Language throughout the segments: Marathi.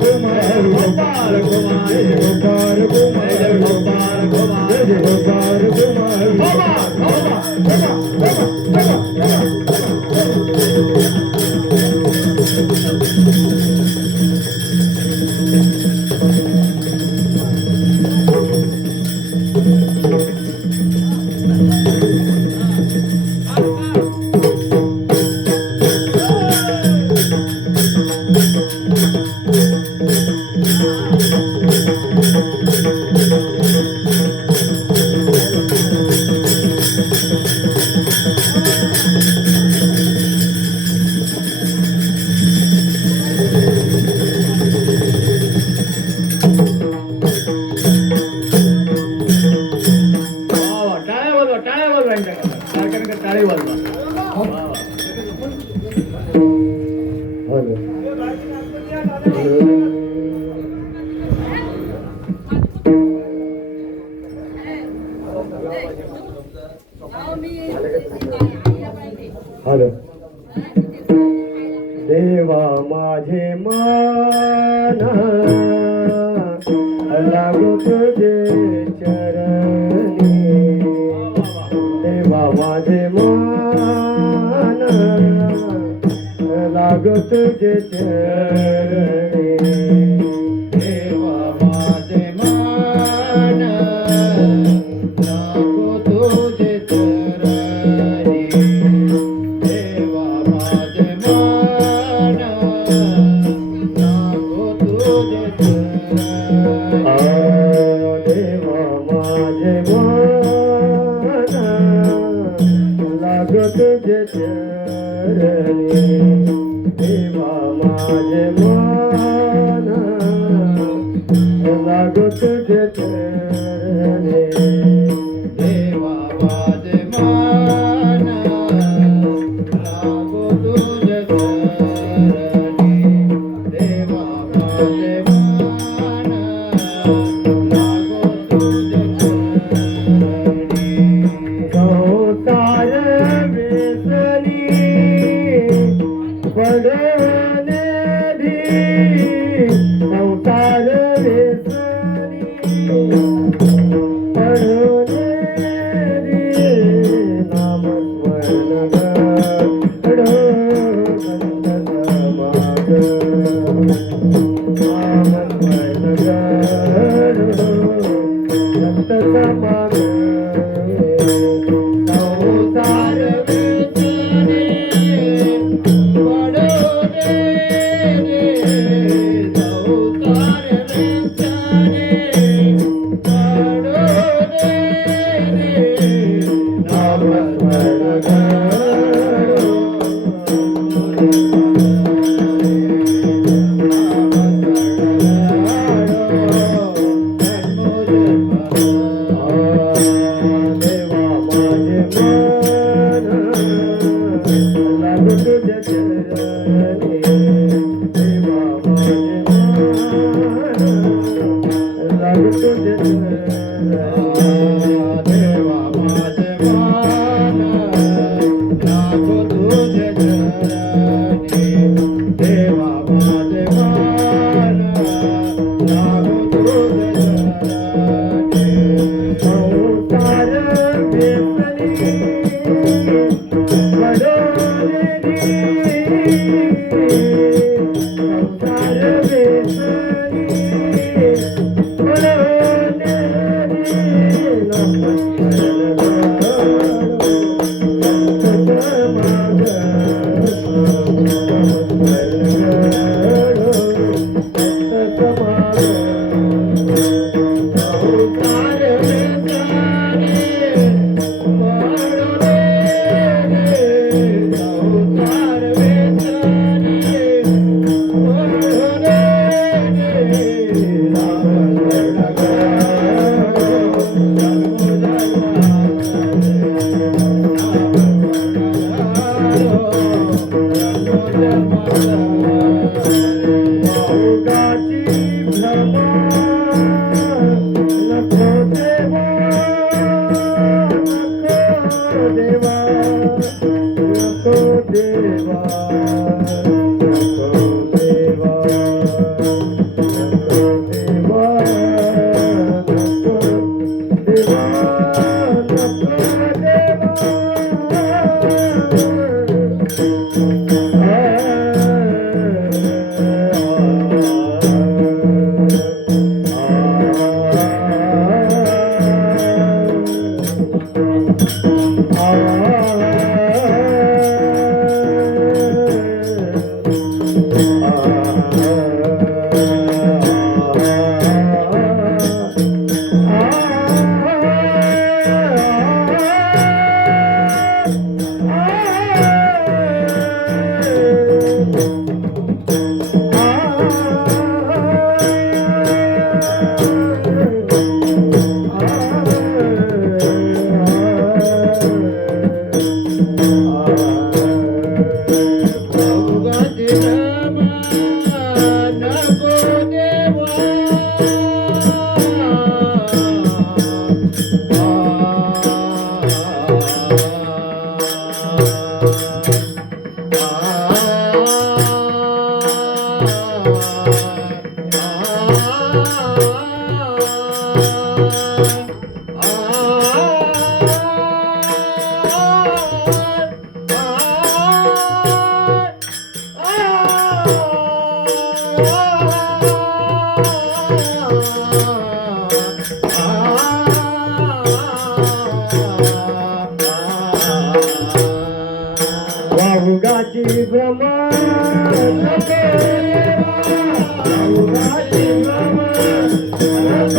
Kumar देवा माझे मान लागो तुझे चरणी, देवा माझे मान लागो तुझे चरणी, देवा माझे मान लागो तुझे चरणी, देवा माझे मान लागो तुझे चरणी, देवा माझे मान लागो तुझे चरणी, देवा माझे मान लागो तुझे चरणी, देवा माझे मान लागो तुझे चरणी, देवा माझे मान लागो तुझे चरणी, संसार व्यसनी पडले धी, संसार व्यसनी पडले धी, नामस्मरण गडो संत समाग, नामस्मरण गडो संत समाग, संसार व्यसनी पडले रे, संसार व्यसनी पडले रे, नामस्मरण गडो देवा माझे मान लागो तुझे चरणी, देवा माझे मान लागो तुझे चरणी, देवा माझे मान लागो तुझे चरणी, देवा माझे मान लागो तुझे चरणी, संसार व्यसनी पडले धी, संसार व्यसनी पडले धी, नामस्मरण गडो संत समाग, नामस्मरण गडो संत समाग, संसार व्यसनी पडले रे, संसार व्यसनी पडले रे, नामस्मरण गडो वाहुगाची भ्रम नको देवा, वाहुगाची भ्रम नको देवा.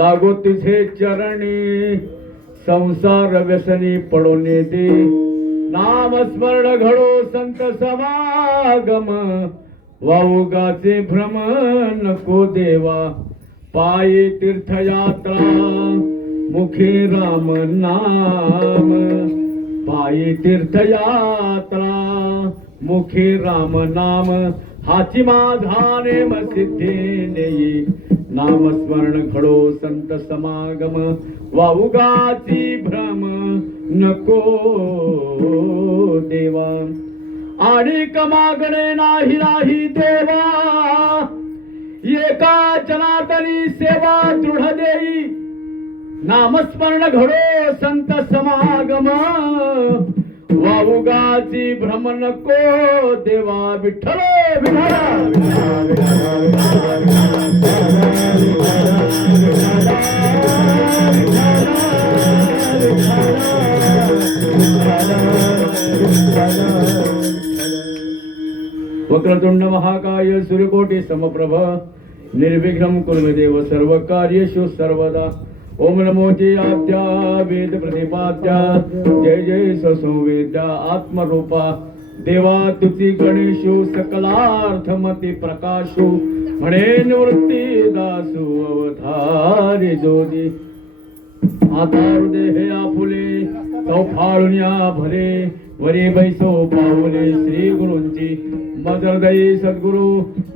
लागो तिथे चरणी संसार व्यसनी पडून दे नाम स्मरण घडो संत समागम वाऊगाचे भ्रम नको देवा पायी तीर्थयात्रा मुखे राम नाम पायी तीर्थयात्रा मुखे राम नाम हाची माझा नेम सिद्धे नेई नामस्मरण घडो संत समागम वाऊगाची भ्रम नको देवा आणि कमागणे नाही नाही देवा एका जनार्दनी सेवा दृढ देई नामस्मरण घडो संत समागम वाऊगाची भ्रम नको देवा विठ्ठल वक्रतुंड महाकाय सूर्यकोटि समप्रभ निर्विघ्नं कुरु देव सर्व कार्येषु सर्वदा ओम नमो जयाद्या वेद प्रतिपाद्या जय जय ससंवेद्या आत्मरूपा देवा तुती गणेशो सकलार्थमती प्रकाशो म्हणे निवृत्ती दासो अवधारे जोगी आता हृदय हे आपुले तो फाळुन्या भरे वरी बैसो पावले श्री गुरूंची मदरदयी सद्गुरु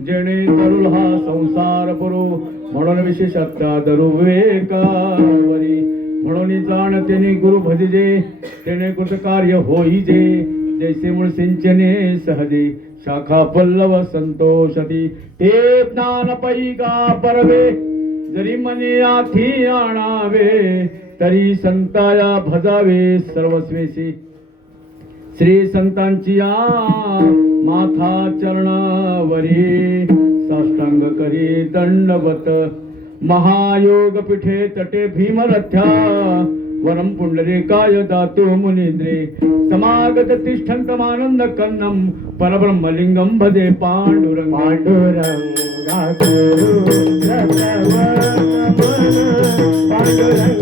जेणे तरुल हा संसार पुरो म्हणून विशेषत्ता दरु विवेकावरी म्हणून जाणतेने गुरु भजिजे तेने कृत कार्य होईजे जैसे मूळ सिंचने सहजे शाखा पल्लव संतोषती ते ज्ञान पैगा परवे जरी मनी आथी आणावे तरी संताया भजावे सर्वस्वेसी श्री संतांची माथा चरणावरी साष्टांग करी दंडवत महायोग पीठे तटे भीमरथ्या वरम पुंडरीकाय दातु मुनींद्रे समागत तिष्ठन्तमानंद कन्नम परब्रह्मलिंगम भजे पांडुरंग पांडुरंगा गुरु पांडुरंगा गुरु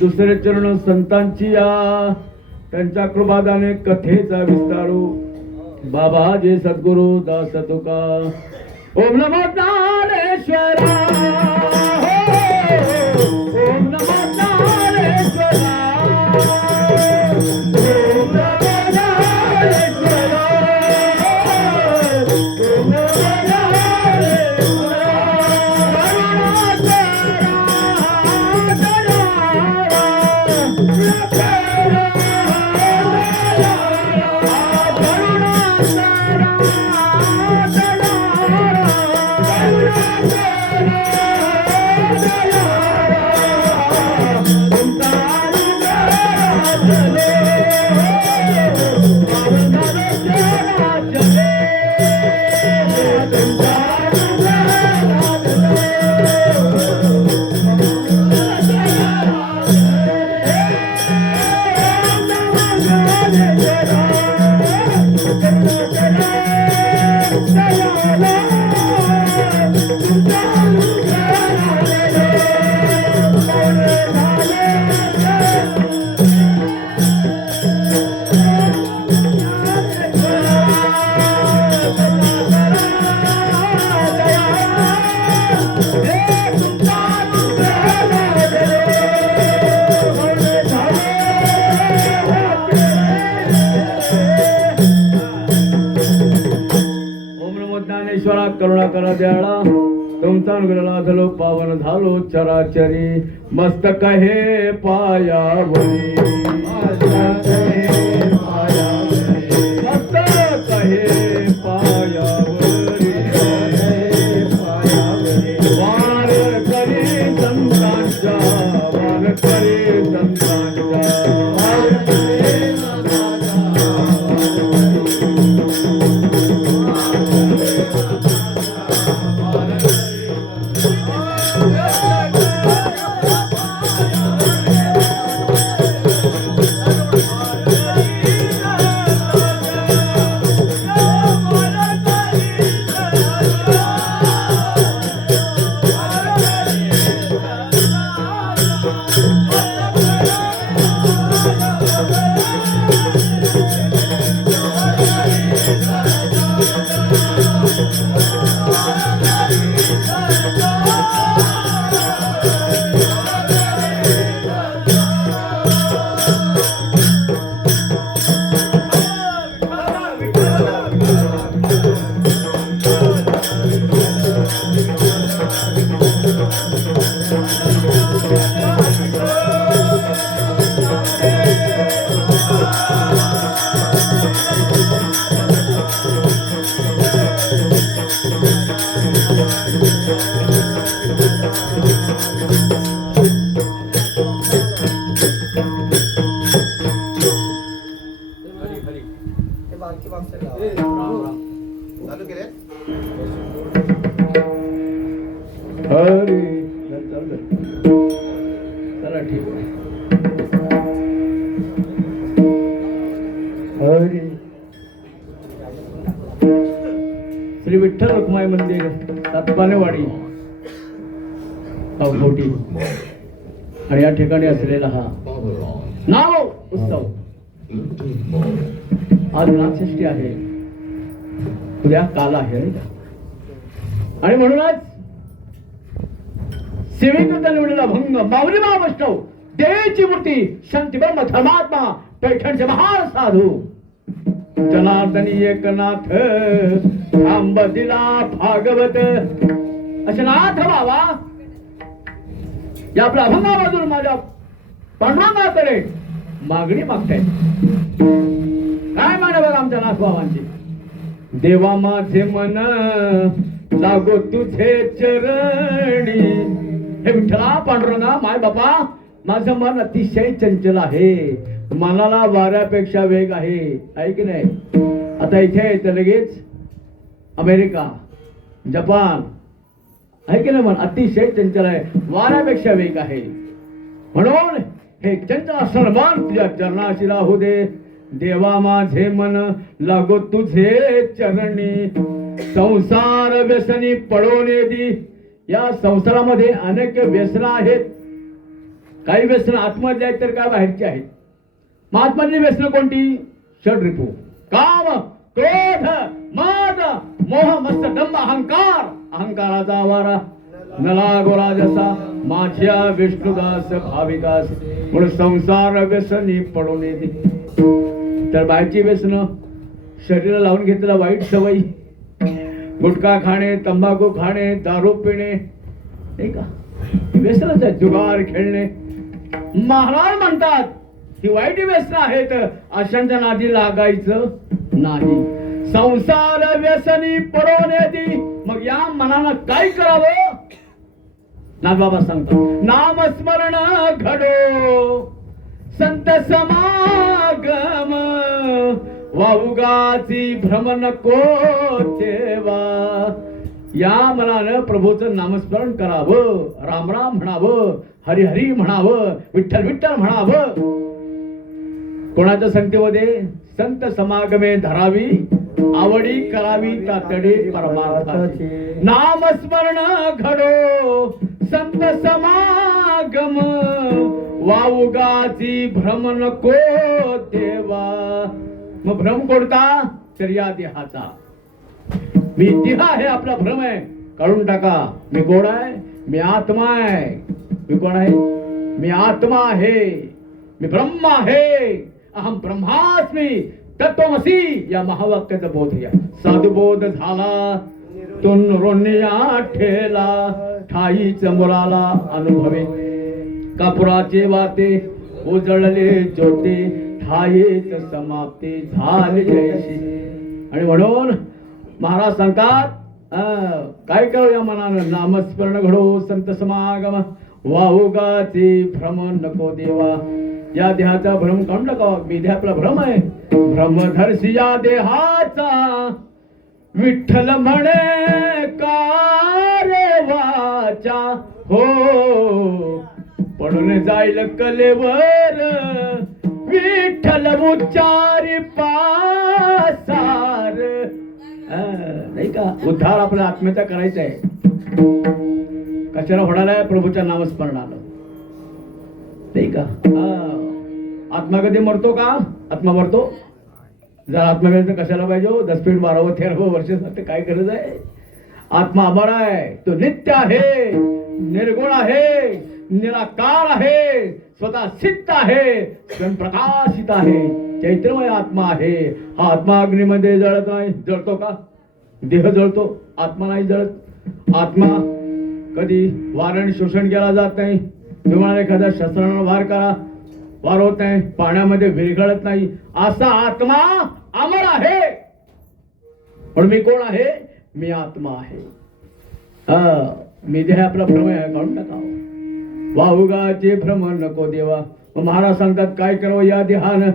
दुसरे चरण संतांची त्यांच्या कृपादाने कथेचा विस्तारू बाबा जे सद्गुरु दास तुका ओम नमो ज्ञानेश्वरा ओम नमो ज्ञानेश्वरा ओम नमो ज्ञानेश्वरा ओम नमो करुणा करा दयाळा तुमचा अनुग्रह लाभलो पावन झालो चराचरी मस्तक हे पायावरी मस्तक हे पायावरी वार करी संतांच्या वार करी संतांच्या हरी चला ठीक आहे हरी श्री विठ्ठल रुक्माई मंदिर सातपानेवाडी अवघोटी आणि या ठिकाणी असलेला हा नाव उत्सव आज नाथषष्ठी आहे उद्या काल आहे आणि म्हणूनच सेवेकरता निवडलेला भंग माऊली महावैष्णव देवीची मूर्ती शांतीब्रह्म धर्मात्मा पैठणचे महान साधू जनार्दनी एकनाथ आंब दिला भागवत असे नाथ बाबा या आपल्या अभंगामधून माझ्या पांडुरंगाकडे मागणी मागतायत. काय माने बघा आमच्या नाथ बाबांची. देवा माझे मन लागो तुझे चरणी. हे विठ्ठला पांडुरंगा माय बापा माझं मन अतिशय चंचल आहे. मनाला वाऱ्यापेक्षा वेग आहे. आहे की नाही. आता इथे येतं लगेच अमेरिका जपान आहे की नाही. मन अतिशय चंचल आहे. वाऱ्यापेक्षा वेग आहे. म्हणून हे चंचल असणारं मन तुझ्या चरणाशी राहू दे. देवा माझे मन लागो तुझे चरणी. संसार व्यसनी पडोने दी. या संसारामध्ये अनेक व्यसन आहेत. काही व्यसन आतमधली आहेत तर काय बाहेरची आहेत. आतमधली व्यसन कोणती. षड्रिपू काम क्रोध मद मोह मस्त दंभ अहंकार. अहंकाराचा आवारा नला गोराजसा माझ्या विष्णुदास भाविदास. म्हणून संसार व्यसनी पडोने दी. तर बाहेरची व्यसन शरीराला लावून घेतलेला वाईट सवयी गुटखा खाणे तंबाखू खाणे दारू पिणे नाही का व्यसनच आहे. जुगार खेळणे. महाराज म्हणतात ही वाईट व्यसन आहेत. अशांच्या नादी लागायचं नाही. संसार व्यसनी पडोने दी. मग या मनानं काय करावं. नाथबाबा सांगतात नामस्मरण घडो संत समागम. वाउगाची भ्रम नको ठेवा. या मनानं प्रभूचं नामस्मरण करावं. राम राम म्हणावं. हरी हरी म्हणावं. विठ्ठल विठ्ठल म्हणावं. कोणाच्या संगतीमध्ये संत समागमे धरावी. आवडी करावी तातडे परमार्थाची. नामस्मरण घडो संत समागम. वाउगाची भ्रम नको देवा. मग भ्रम कोणता तर या देहाचा. मी देह आहे आपला भ्रम आहे. काढून टाका. मी गोड आहे. मी आत्मा आहे. मी कोण आहे. मी आत्मा आहे. मी ब्रह्म आहे. अहम ब्रह्मास्मी तत्वमसी. या महावाक्याचा बोध घ्या. साधुबोध झाला तुन रोनिया ठेला ठाईच मुलाला अनुभवे कापुराचे वाते उजळले ज्योती ठाईच समाप्ती झाली जैशी. आणि म्हणून महाराज सांगतात काय करू या मनानं नामस्मरण घडो संत समागम वाहुगाचे भ्रम नको देवा. या देहाचा भ्रम काढून टाकावा. विधी आपला भ्रम आहे. भ्रमधर्षी या देहाचा विठ्ठल म्हणे कार्य वाचा हो पडून जाईल कलेवर विठ्ठल उच्चारी पासार. नाही का उद्धार आपल्या आत्म्याचा करायचा आहे. कशाला होणार आहे? प्रभूच्या नामस्मरणानं नाही का. आत्मा कधी मरतो का? आत्मा मरतो. जर आत्मा गेला तर कशाला पाहिजे? 10 फीट 12 13 वर्ष काय गरज आहे? आत्मा अमर आहे. तो नित्य आहे, निर्गुण आहे, निराकार आहे, स्वतः सिद्ध आहे, स्वयं प्रकाशित आहे, चैत्रमय आत्मा आहे. हा आत्मा अग्नीमध्ये जळत नाही. जळतो का? देह जळतो, आत्मा नाही जळत. आत्मा कधी वारण शोषण केला जात नाही. तुम्हाला एखाद्या शस्त्रानं वार होत नाही, पाण्यामध्ये विरघळत नाही. असा आत्मा अमर आहे. पण मी कोण आहे? मी आत्मा आहे. मी देह आपला भ्रम आहे काढून टाकावं. वाहुगाचे भ्रम नको देवा. महाराज सांगतात काय करावं या देहानं?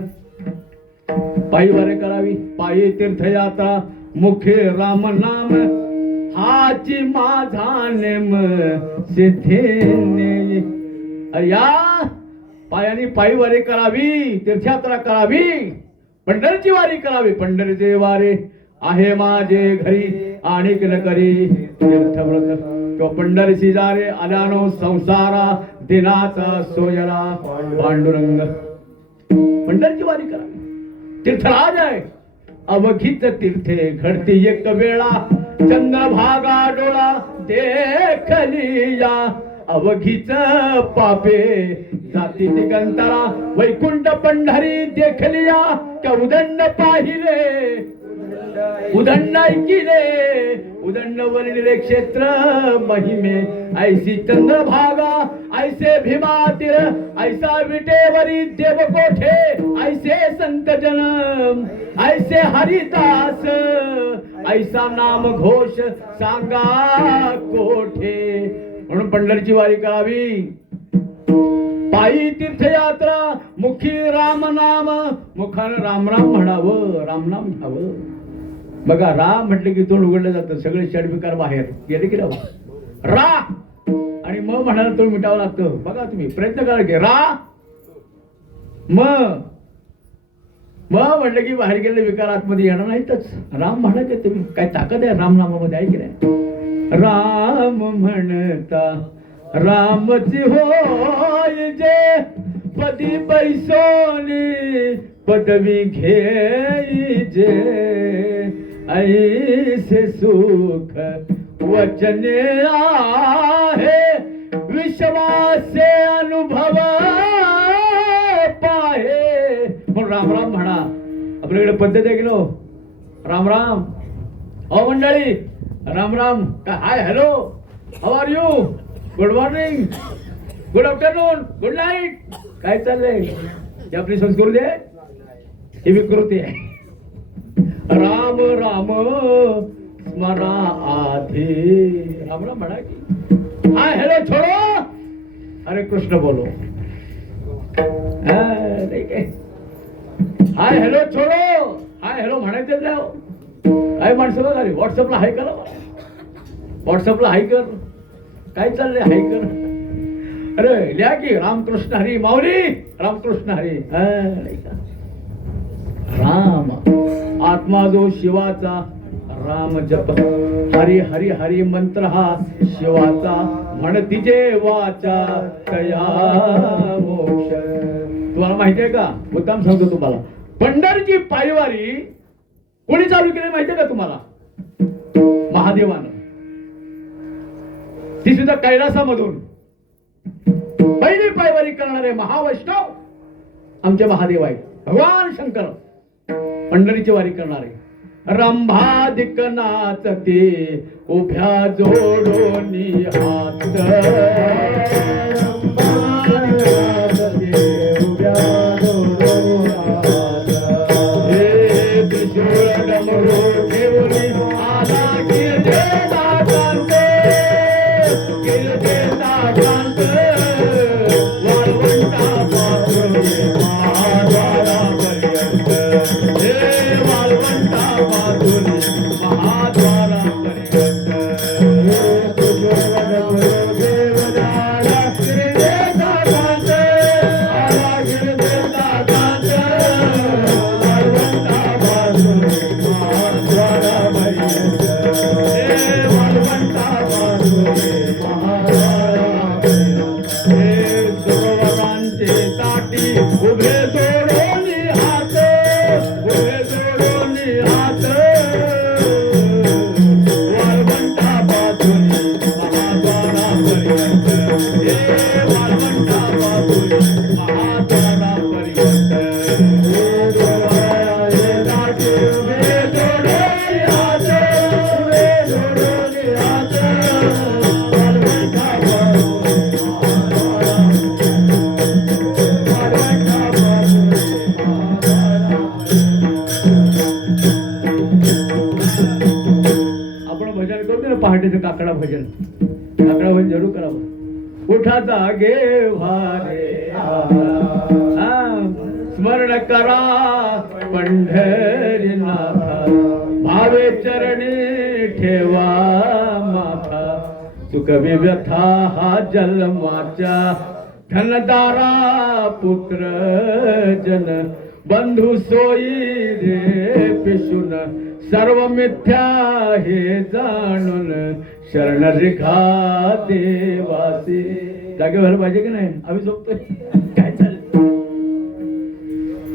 पायी वारे करावी, पायी तीर्थयात्रा, मुखे राम नाम हाची माझा नेम सिद्धेने. या पायाने पायी वारी करावी, तीर्थयात्रा करावी, पंढरीची वारी करावी. पंढरीचे वारे आहे माझे घरी आणिक न करी तीर्थव्रत. तो पंढरीशी जारे आल्यानो संसारा दिनाचा सोयरा पांडुरंग. पंढरीची वारी करावी. तीर्थराज आहे अवघित तीर्थे घडती एक वेळा चंद्रभागा डोळा देखली या. अवघीच पापे जाती दिगंतरा वैकुंठ पंढरी देखलिया. त्या उदंड पाहिले उदंड ऐकिले उदंड वरले क्षेत्र महिमे. ऐसी चंद्रभागा ऐसे भीमातीर ऐसा विटेवरी देवकोठे. ऐसे संत जन ऐसे हरिदास ऐसा नाम घोष सांगा कोठे. म्हणून पंढरीची वारी करावी, पायी तीर्थयात्रा, मुखी राम नाम, मुखानं राम राम म्हणावं, राम नाम घ्यावं. बघा राम म्हटलं की तोंड उघडलं जातं. सगळे षडविकार बाहेर गेले की रा आणि मग म्हणायला तोंड मिटावं लागतं. बघा तुम्ही प्रयत्न करा की रा म म्हटलं की बाहेर गेले विकार आतमध्ये येणार नाहीतच. राम म्हणायचे तुम्ही. काय ताकद आहे राम नामामध्ये आहे की नाही? राम म्हणता रामची होय जे पदी बैसोनी पदवी घेई जे. ऐसे सुख वचने आहे विश्वासे अनुभव पाहे. म्हणून राम राम म्हणा. आपल्याकडे पद्धत आहे की नो? राम राम. अहो मंडळी राम राम. काय hi hello how are you good morning good afternoon good night. काय चाललंय? ही आपली संस्कृती आहे, ही विकृती आहे. राम राम स्मरा आधी. राम राम म्हणा की हाय हॅलो छोडो अरे कृष्ण बोलो. हाय हॅलो छोडो हाय हॅलो म्हणायचं जाओ. काय माणसं बघा रे व्हॉट्सअपला हाय करा. व्हॉट्सअपला हाय कर. काय चाललंय हाय कर. अरे लिहा की रामकृष्ण हरी माऊली रामकृष्ण हरी. राम आत्मा जो शिवाचा राम जप हरी हरी हरी मंत्र हा शिवाचा म्हणतीजे वाचा तया मोक्ष. तुम्हाला माहितीये का? मुद्दाम सांगतो तुम्हाला. पंढरीची पायवारी कोणी चालू केली माहितीये का तुम्हाला? महादेवानं. ती सुद्धा कैलासामधून पहिली पायवारी करणारे महावैष्णव आमचे महादेव आहेत. भगवान शंकर पंढरीची वारी करणारे. रंभादिक नाचते उभ्या जोडोनी हात हे त्रिशूळ डमरू घेऊनी आला गिरजेचा कांत, गिरजेचा कांत वाळवंटापासून महाद्वारापर्यंत, हे वाळवंटापासून महाद्वारापर्यंत. उभे जोडोनी हात, उभे जोडोनी हात वाळवंटापासून महाद्वारापर्यंत, हे वाळवंटापासून महाद्वारापर्यंत. उभे जोडोनी हात, उभे जोडोनी हात पहाटेचं काकडा भजन जरूर करावं. उठा जागे वारे स्मरण करा पंढरीनाथा, भावे चरणी ठेवा माथा, सुखवी व्यथा हा जन्माच्या, धनदारा पुत्र जन बंधू सोयी रे पिशून, सर्व मिथ्या हे जाणून शरण रेखा देवासी. जागे व्हायला पाहिजे की नाही? आम्ही झोपतोय काय चाललं?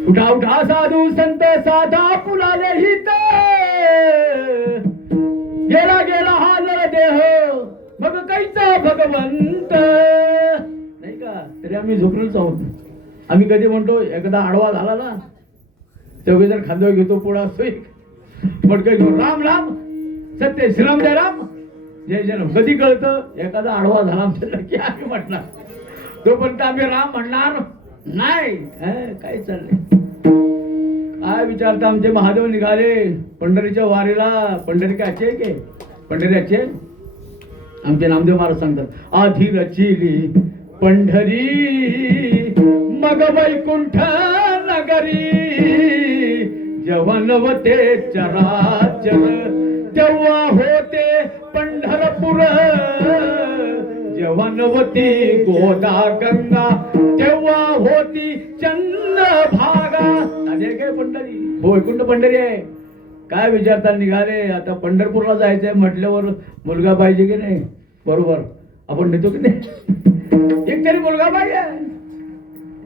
उठा उठा साधू संत साधा फुलाले हित, गेला गेला हा नर देह मग काहीचा भगवंत. नाही का? तरी आम्ही झोपलोच आहोत. आम्ही कधी म्हणतो एकदा आडवा झाला ना, चौघे जर खांद्यावर घेतो पुढा सोय पटकन घेऊन राम राम सत्य श्रीराम जय राम जय जय राम. कधी कळतं एखादा आडवा झाला आमच्या की आम्ही म्हटणार, तोपर्यंत आम्ही राम म्हणणार नाही. काय चाललंय? काय विचारता? आमचे महादेव निघाले पंढरीच्या वारीला. पंढरी काय अच्छे के पंढरी अच्छे? आमचे नामदेव महाराज सांगतात, आधी रचिली पंढरी मग वैकुंठ नगरी, जवनवते चराचर तेव्हा होते पंढरपूर, जवनवती गोदा गंगा तेव्हा होती चंद्रभागा. अजय काय पंढरी? वैकुंठ पंढरी आहे. काय विचारता निघाले? आता पंढरपूरला जायचंय म्हटल्यावर मुलगा पाहिजे की नाही? बरोबर आपण नेतो की नाही? एक तरी मुलगा पाहिजे.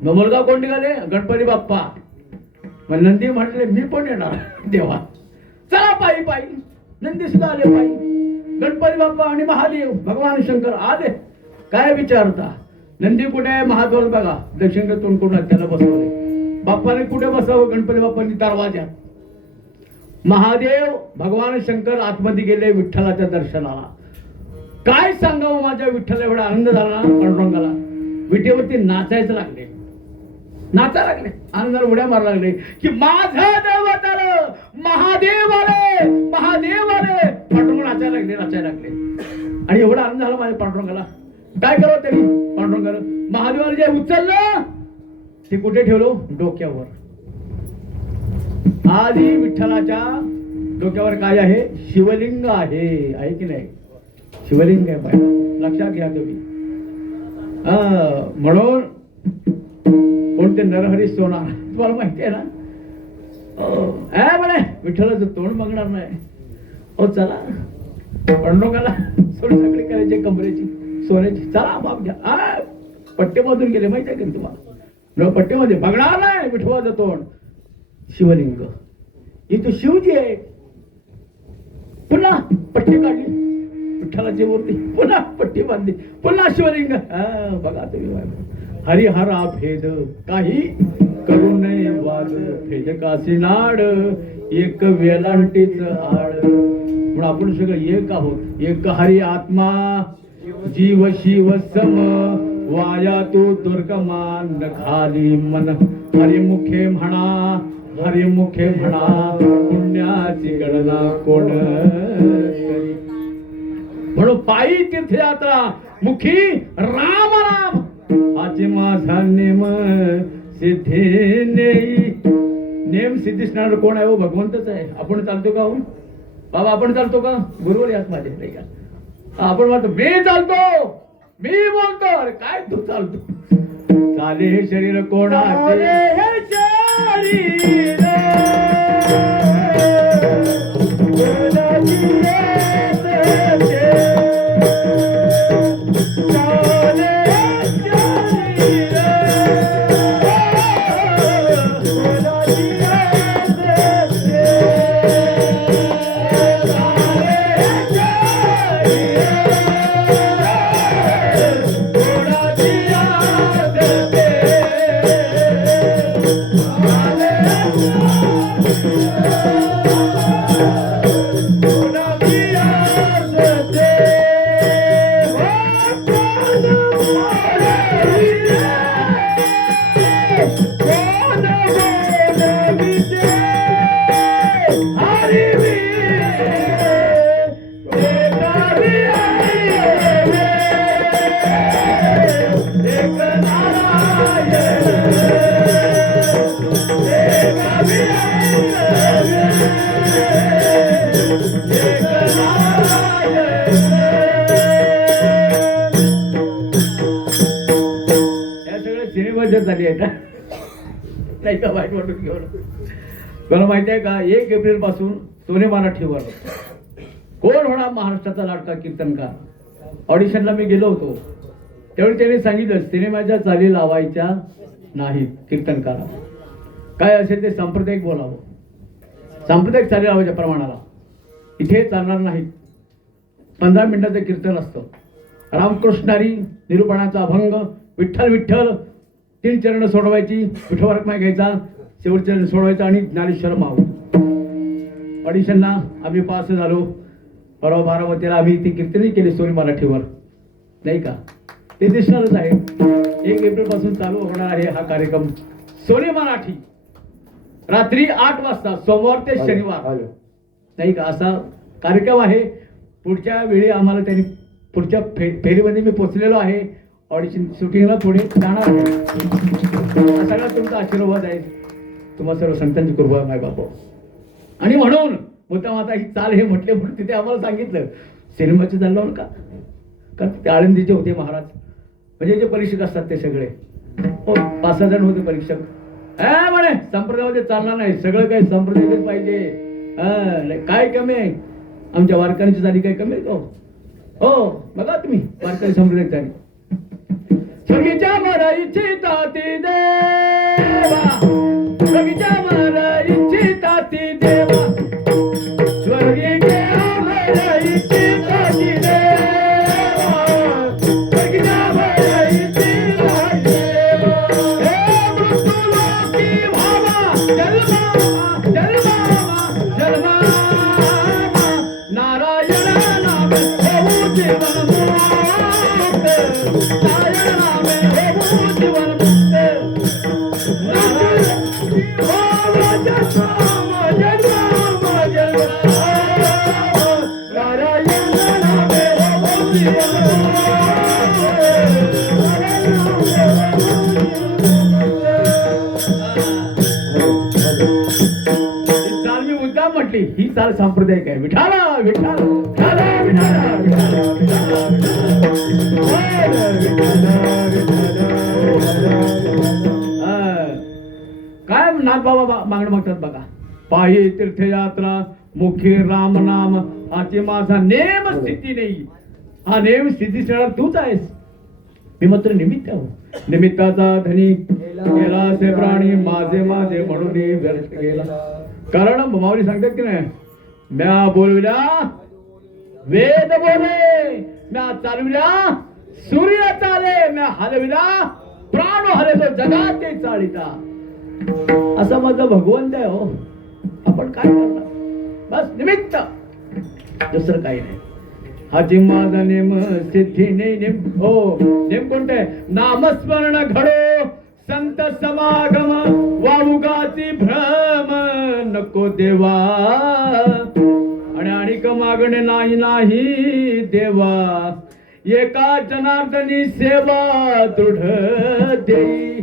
मग मुलगा कोण निघाले? गणपती बाप्पा. मग नंदी म्हटले मी पण येणार देवा, चला पायी पायी. नंदी सुद्धा आले पायी. गणपती बाप्पा आणि महादेव भगवान शंकर आले. काय विचारता? नंदी कुठे आहे? महाद्वार बघा, दक्षिण तोंड करून त्याला बसवले. बाप्पाने कुठे बसावं? गणपती बाप्पांनी दरवाज्यात. महादेव भगवान शंकर आतमध्ये गेले विठ्ठलाच्या दर्शनाला. काय सांगावं माझ्या विठ्ठला, एवढा आनंद झाला पांडुरंगाला. विटेवरती नाचायचं लागले, नाचायला लागले, आनंदाला उड्या मारायला लागले की माझं देव तर महादेव आले, महादेव आले. पांडुरंग नाचायला लागले, नाचायला लागले. आणि एवढा आनंद झाला माझ्या पांडुरंगाला. काय करावं तरी पांडुरंगाला? महादेवाला जे उचललं ते कुठे ठेवलं? डोक्यावर. आधी विठ्ठलाच्या डोक्यावर काय आहे? शिवलिंग आहे की नाही? शिवलिंग आहे पाय, लक्षात घ्या तुम्ही. म्हणून कोणते नरहरी सोनार तुम्हाला माहिती आहे ना? म्हणे विठ्ठलाचं तोंड बघणार नाही. हो चला पांडुरंगाला सोडसाकडी करायची कमरेची सोन्याची. चला बाप घ्या. पट्टे बांधून गेले माहिती आहे का तुम्हाला? पट्टेमध्ये बघणार नाही विठ्ठलाचं तोंड. शिवलिंग इथं शिवजी आहे. पुन्हा पट्टी काढली विठ्ठलाची मूर्ती, पुन्हा पट्टी बांधली, पुन्हा शिवलिंग. बघा तुम्ही हरिहरा भेद काही करू नये वाद फेजकासी नाड एक वेलांटीच आड. म्हणून आपण सगळं एक आहोत. एक हरी आत्मा जीव शिव सम वाया तो दुर्गमान खाली मन. हरिमुखे म्हणा हरिमुखे म्हणा पुण्याची गणना कोण करी. म्हणून पायी तीर्थयात्रा मुखी राम राम हाची माझा नेम सिद्धी नेई. नेम सिद्धीसणार कोण आहे? हो भगवंतच आहे. आपण चालतो का? हो बाबा आपण चालतो का? गुरुवर यात माझे नाही का? आपण म्हणतो मी चालतो मी बोलतो. अरे काय तू चालतो? चाले हे शरीर कोणाचे? हे शरीर झाली आहे का? नाही का? वाईट वाटून घेऊन मला माहिती आहे का? 1 एप्रिल पासून सोने मराठीवर कोण होणार महाराष्ट्राचा लाडका कीर्तनकार. ऑडिशनला मी गेलो होतो त्यावेळी त्याने सांगितलं सिनेमाच्या चाली लावायच्या नाहीत कीर्तनकारा. काय असेल ते सांप्रदायिक बोलावं. सांप्रदायिक चाली लावायच्या प्रमाणाला इथे चालणार नाहीत. 15 मिनिटाचं कीर्तन असतं. रामकृष्णारी निरूपणाचा अभंग विठ्ठल विठ्ठल 3 चरण सोडवायची विठोबारकमाय घ्यायचा शेवटचे चरण सोडवायचा आणि ज्ञानेश्वर माऊ. ऑडिशनला आम्ही पास झालो. परवा बारामतीला आम्ही ती कीर्तनही केली सोनी मराठीवर नाही का? ते दिसणारच आहे. 1 एप्रिल पासून चालू होणार आहे हा कार्यक्रम सोनी मराठी रात्री 8 वाजता सोमवार ते शनिवार नाही का? असा कार्यक्रम आहे. पुढच्या वेळी आम्हाला त्यांनी पुढच्या फेरीमध्ये मी पोचलेलो आहे. ऑडिशन शूटिंगला पुढे जाणार आहे. सगळा तुमचा आशीर्वाद आहे. तुम्हा सर्व संतांची कृपा माय बापू. आणि म्हणून मुद्दाम आता ही चाल हे म्हटले म्हणून तिथे आम्हाला सांगितलं सिनेमाचे चाललो का? कारण ते आळंदीचे होते महाराज. म्हणजे जे परीक्षक असतात ते सगळे 5-6 जण होते परीक्षक. म्हणे संप्रदायामध्ये चालणार नाही. सगळं काही संप्रदायातच पाहिजे. काय कमी आहे? आमच्या वारकऱ्यांची झाली काय कमी आहे का? हो बघा तुम्ही वारकरी संप्रदायात झाली. स्वर्गीच्या मला इच्छिता ती देवा स्वर्गीच्या मला इच्छिता ती देवा स्वर्गीच्या मला इच्छिता ती देवा स्वर्गीच्या मला इच्छिता देवा. हे मृत्युलोकी भावा जन्मा जन्मा जन्मा नारायण नाम होऊ जीवन म्हटली ही चाल सांप्रदायिक आहे. विठाला विठाला विठाला विठाला काय नाथ बाबा मागणं मागतात बघा. पायी तीर्थयात्रा मुखी राम नाम हाची माझा नेम स्थिती नाही. हा नेम स्थिती तूच आहेस. मी मात्र निमित्त आहो. निमित्ताचा धनी गेला से प्राणी माझे माझे म्हणून व्यर्थ गेला. कारण माऊली सांगतात की नाही म्या बोलविला वेद बोले म्या चालविला सूर्य चाले म्या हलविला प्राण हले तो जगात ते चालिता. असा माझा भगवंत आहे हो. आपण काय करणार? बस निमित्त, दुसरं काही नाही. हाची माझा नेम सिद्धी नाही. नेम हो, नेम कोणते? नामस्मरण घडो संत समागम वामुगाची भ्रम नको देवा. आणि आणिक मागणे नाही नाही देवा. एका जनार्दनी सेवा दृढ देई.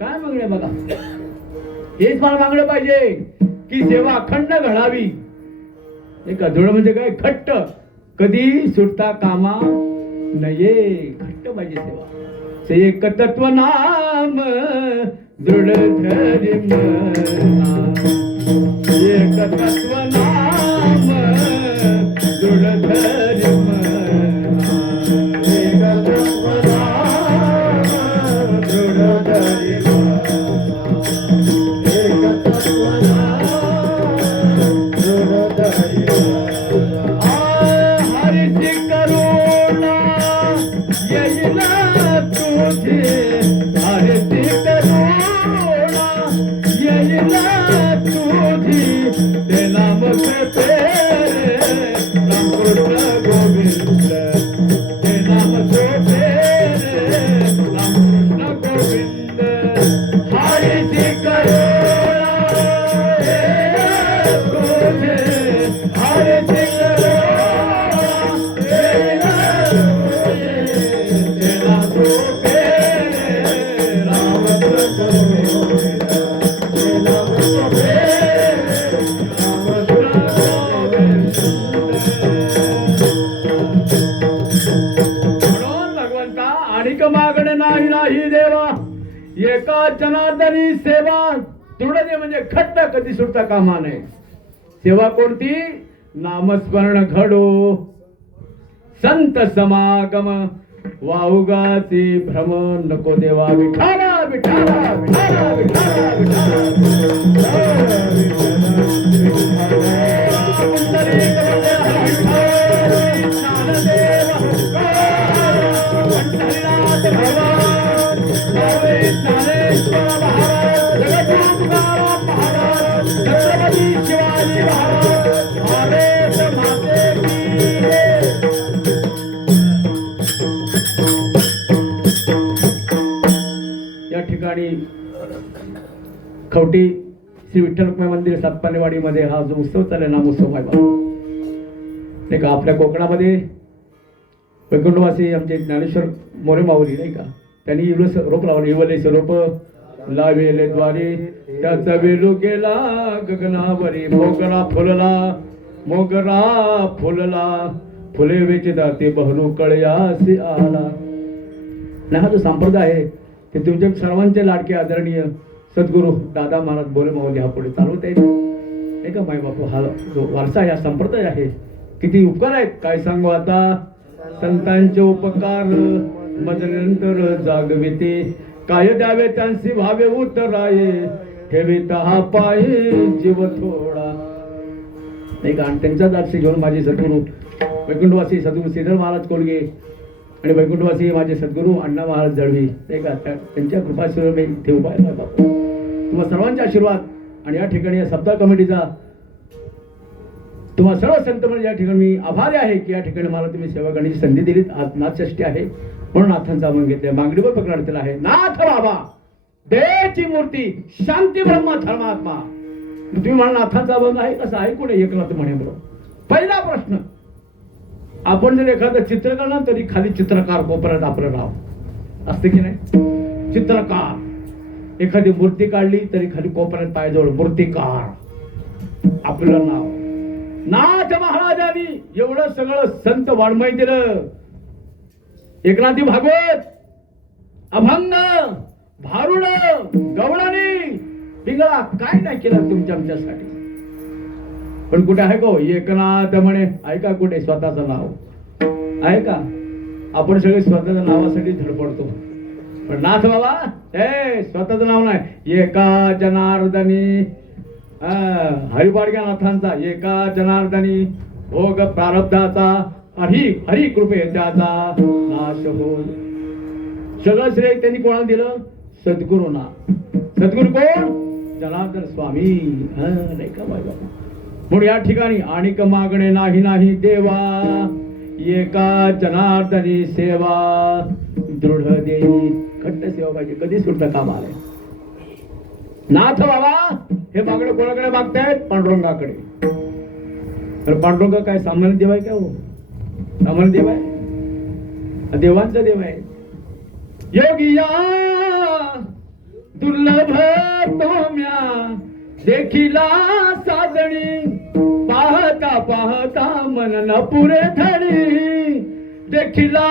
काय मागणे बघा, हेच मला मागणं पाहिजे की सेवा अखंड घडावी. एका दृढ म्हणजे काय? घट्ट, कधी सुटता कामा नये. घट्ट पाहिजे सेवा. से एक तत्व नाम दृढ धरी मना. एक तत्व नाम दृढ धरी मना. एक तत्व नाम दृढ धरी मना. एक तत्व नाम दृढ धरी मना. हरिची करुणा येईल तुझी. हरिची करुणा येईल तुझी. ते नाम तेरे राम कृष्ण गोविंद. ते नाम तेरे राम कृष्ण गोविंद. हरिची करुणा येईल तुझी. हरिची करुणा येईल तुझी. ते नाम तेरे राम कृष्ण गोविंद. ते नाम तेरे राम कृष्ण गोविंद. म्हणून भगवंता आणिक मागणे नाही नाही देवा. एका जनार्दनी सेवा दृढ दे म्हणजे घट्ट, कधी सुटता कामा नये. सेवा कोणती? नामस्मरण घडो संत समागम वाउगाची भ्रम नको देवा. विठाला विठाला विठाला विठाला शिवाजी महाराज भारत माते की जय. या ठिकाणी खवटी श्री विठ्ठल रुक्मिणी मंदिर सातपानेवाडीमध्ये हा जो उत्सव चालला, नामोत्सव आहे बाबा, नाही का. आपल्या कोकणामध्ये वैकुंठवासी आमचे ज्ञानेश्वर मोरे माऊली नाही का, त्यांनी इवलस रोप लावलं. इवलेच रोप लावेले द्वारे त्याचा वेलू गेला गगनावरी. मोगरा फुलला मोगरा फुलला फुले वेचता ते बहरू कळयासी आला. आणि हा जो संप्रदाय आहे ते तुमच्या सर्वांचे लाडके आदरणीय सद्गुरू दादा महाराज बोले माऊली हा पुढे चालवत आहे नाही का. माय बापू हा जो वारसा आहे, हा संप्रदाय आहे, किती उपकार आहेत काय सांगू आता. संतांचे उपकार मजनंतर जागविते. काय द्यावे त्यांसी भावे उतराये. ठेविता हा पाये जीव थोडा नाही का. आणि त्यांच्याच आरशी घेऊन माझे सद्गुरू वैकुंठवासी सद्गुरू श्रीधर महाराज कोलगे आणि वैकुंठवासी माझे सद्गुरू अण्णा महाराज जळवी नाही का, त्यांच्या कृपाशिवाय मी इथे उभा आहे बापू. तुम्हा सर्वांचे आशीर्वाद आणि या ठिकाणी या सप्ताह कमिटीचा तुम्हा सर्व संत म्हणजे या ठिकाणी मी आभारी आहे की या ठिकाणी मला तुम्ही सेवा करण्याची संधी दिलीत. आज नाथषष्ठी आहे म्हणून नाथांचा अभंग घेतलाय. मागणीवर पकडलेला आहे. नाथ बाबा देची मूर्ती शांती ब्रह्म धर्मात्मा. तुम्ही म्हणा नाथांचा अभंग आहे कसा आहे? कोणी एकनाथ म्हणे बरोबर. पहिला प्रश्न, आपण जर एखादं चित्र काढलं तरी खाली चित्रकार कोपऱ्यात आपलं नाव असते की नाही. चित्रकार एखादी मूर्ती काढली तरी खाली कोपऱ्यात पायजवळ मूर्तिकार आपलं नाव. नाथ महाराजांनी एवढं सगळं संत वाङ्मय दिलं. एकनाथी भागवत, अभंग, भारुड, गवळणी, पिंगळा काय नाही केलं तुमच्या आमच्यासाठी. पण कुठे आहे गो एकनाथ म्हणे? ऐका कुठे स्वतःचं नाव आहे का? आपण सगळे स्वतःच्या नावासाठी धडपडतो. पण नाथ बाबा हे स्वतःचं नाव नाही. एका जनार्दनी हरिबाडग्या नाथांचा एका जनार्दनी भोग प्रारब्धाचा हरी कृपे त्याचा नाश हो. सगळं श्रेय त्यांनी कोणाला दिलं? सद्गुरूंना. सद्गुरू कोण? जनार्दन स्वामी नाही का बाबा. म्हणून या ठिकाणी आणिक मागणे नाही नाही देवा, एका जनार्दनी सेवा दृढ देई. घट्ट सेवा पाहिजे, कधी सुटता कामा आलंय. नाथ बाबा हे मागणे कोणाकडे मागतायत? पांडुरंगाकडे. तर पांडुरंग काय सामान्य देव आहे का हो? सामान्य देव आहे? देवांचा देव आहे. योगिया दुर्लभ तोम्या देखिला साजणी, पाहता पाहता मन न पुरे धडी. देखिला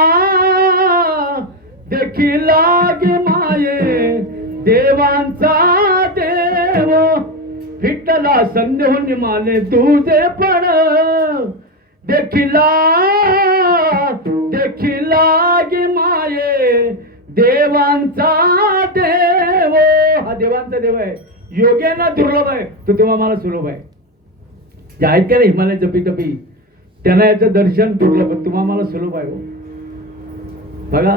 गे माये देवांचा देव, विठ्ठला संदेहून माने तुझे पण. देखिला गे माये देवांचा देव. हा देवांचा देव आहे. योग्याना दुर्लभ आहे तो तेव्हा मला सुलभ आहे. जे आहेत का नाही हिमालय जपी तपी, त्यांना याचं दर्शन दुर्लभ, तुम्हा मला सुलभ आहे. बघा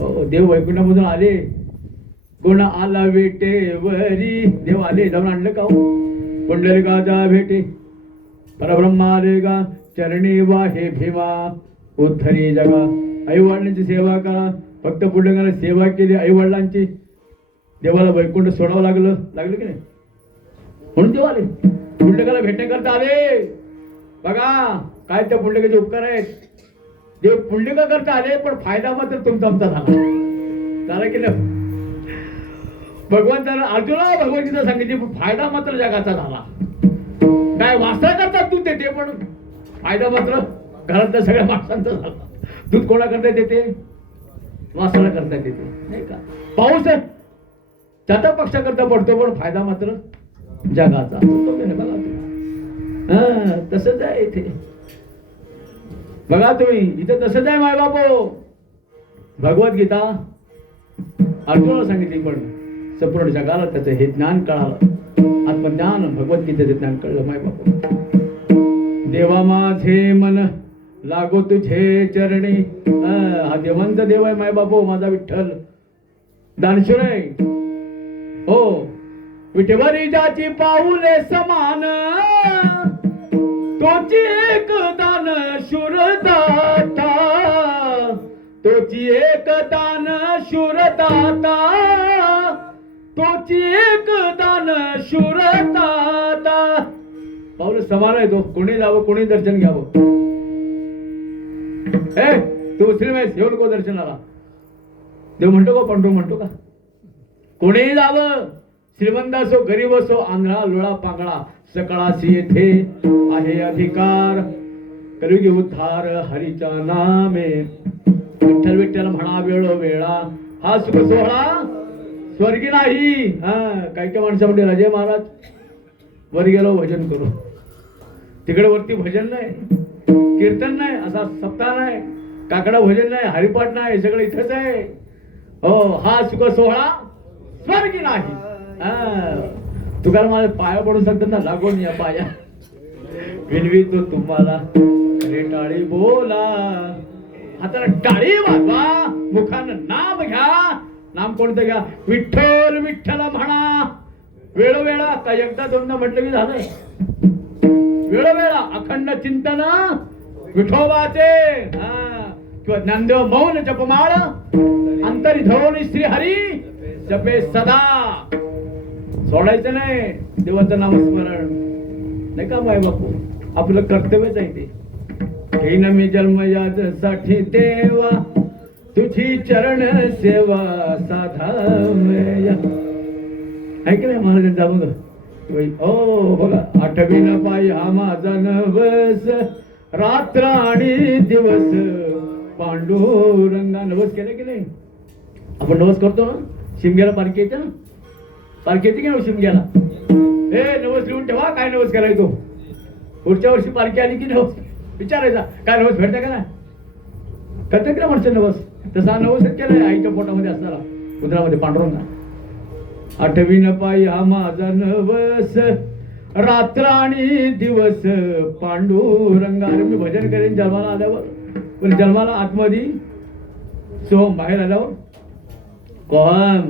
हो, देव वैकुंठामधून आले. कोण आला वेटेवरी, देव आले. जाऊन आणलं का हो? पुंडलिकाचा भेटे परब्रह्मा आले का चरणी वाहे भीमा उद्धरी जगा. आई वडिलांची सेवा करा. फक्त पुंडलिकाने सेवा केली आई वडिलांची, देवाला वैकुंठ सोडावं लागलं की नाही? म्हणून देव आले. पुंडलिकाला भेटण्याकरता आले. बघा काय त्या पुंडलिकाचे उपकार आहेत. देव पुंडलिका करता आले, पण फायदा मात्र तुमचा आमचा झाला की नाही? भगवंतानं अर्जुनाला भगवद्गीता सांगितली, पण फायदा मात्र जगाचा झाला. काय वासना करतात दूध देते, पण फायदा मात्र घरातल्या सगळ्या माणसांचा झाला. दूध कोणा करता देते? वासना करता देते नाही का? पाऊस जाता पक्षा करता पडतो, पण फायदा मात्र जगाचा. बघा तसंच आहे इथे. बघा तुम्ही इथे तसंच आहे. माय बापो भगवद्गीता अर्जुनाला सांगितली, पण संपूर्ण जगाला त्याचं हे ज्ञान कळालं. आत्मज्ञान भगवद्गीतेचं ज्ञान कळलं. माय बापू देवा माझे मन लागो तुझे चरणी. हा देवांचा देव आहे माय बापू. माझा विठ्ठल दानशूर आहे हो. विठेवरी ज्याची पाऊले समान, तोची एक दान शूरदाता. तोची एक दान शूरदाता. तोची एक दान शूरदाता. पाऊल समान आहे तो. कोणी जावं, कोणी दर्शन घ्यावं. तू मुस्लिम आहेस, येऊ नको दर्शनाला. देव म्हणतो का? पांडुरंग म्हणतो का? कोणीही जावं, श्रीमंत असो गरीब असो, आंधळा लोळा पांगळा सकळासी येथे आहे अधिकार. कलियुगी उद्धार हरीच्या नामे. विठ्ठल विठ्ठल म्हणा वेळोवेळा. हा सुख सोहळा स्वर्गी नाही. काही काही माणसं म्हणते राजे महाराज वर गेलो भजन करू. तिकडे वरती भजन नाही, कीर्तन नाही, असा सप्ताह नाही, काकडा भजन नाही, हरिपाठ नाही, सगळं इथंच आहे हो. हा सुख सोहळा स्वर्गी नाही. तुकाराम माझ्या पाया पडून सांगतात ना, लागून या पाया विनवितो तुम्हाला रे टाळी बोला. हाताला टाळी वाजवा, मुखानं नाम घ्या. नाम कोणतं घ्या? विठ्ठल विठ्ठल म्हणा वेळोवेळा. का एकदा दोनदा म्हटलं की झालं? वेळोवेळा अखंड चिंतन विठोबाचे. किंवा ज्ञानदेव मौन जपमाळ अंतरी धरोनी श्री हरी जपे सदा. सोडायचं नाही देवाचं नामस्मरण नाही का माय बापू? आपलं कर्तव्यच आहे ते. घेईन मी जन्म यासाठी देवा, तुझी चरण सेवा साधा आहे की नाही महाराजांचा? बघ ओ बघा, आठवीन पायी हा माझा नवस, रात्र आणि दिवस पांडुरंगा. नवस केलं की नाही? आपण नवस करतो ना. शिमग्याला पालखी येते ना, पालखी येते की ना शिमग्याला? नवस लिहून ठेवा, काय नवस करायचो. पुढच्या वर्षी पालखी आली की नवस विचारायचा, काय नवस भेटता का नाही? करतात का म्हणतो नवस? तसा नवसच केलाय आईच्या पोटामध्ये असताना उदरामध्ये पांडुरंगा. आठवीन पायी हा माझा नवस, रात्र आणि दिवस पांडुरंगा. अरे मी भजन करेन जन्माला आल्यावर, पण जन्माला आतमध्ये सोहम, बाहेर आल्यावर कोहम.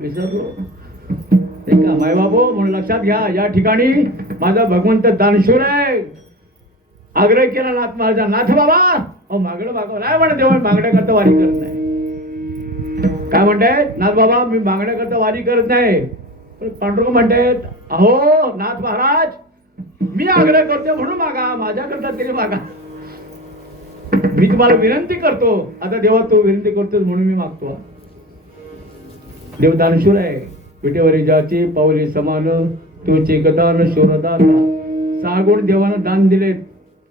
विसरलो नाही का मायबाबो म्हणून लक्षात घ्या, या ठिकाणी माझा भगवंत दानशूर आहे. आग्रह केला नाथ महाराजा, नाथ बाबा अहो मागणं मागव नाही म्हणत देव, मागण्या करता वारी करत नाही. काय म्हणताय नाथ बाबा, मी मागण्या करता वारी करत नाही. पण पांडुरंग म्हणतायत, अहो नाथ महाराज मी आग्रह करतो म्हणून मागा, माझ्याकरता तरी मागा. मी तुम्हाला विनंती करतो. आता देवा तो विनंती करतोस म्हणून मी मागतो. देव दानशूर आहे. विटेवरी जाची पावली समान तुझे गदान शूरदाता. 6 गुण देवानं दान दिलेत.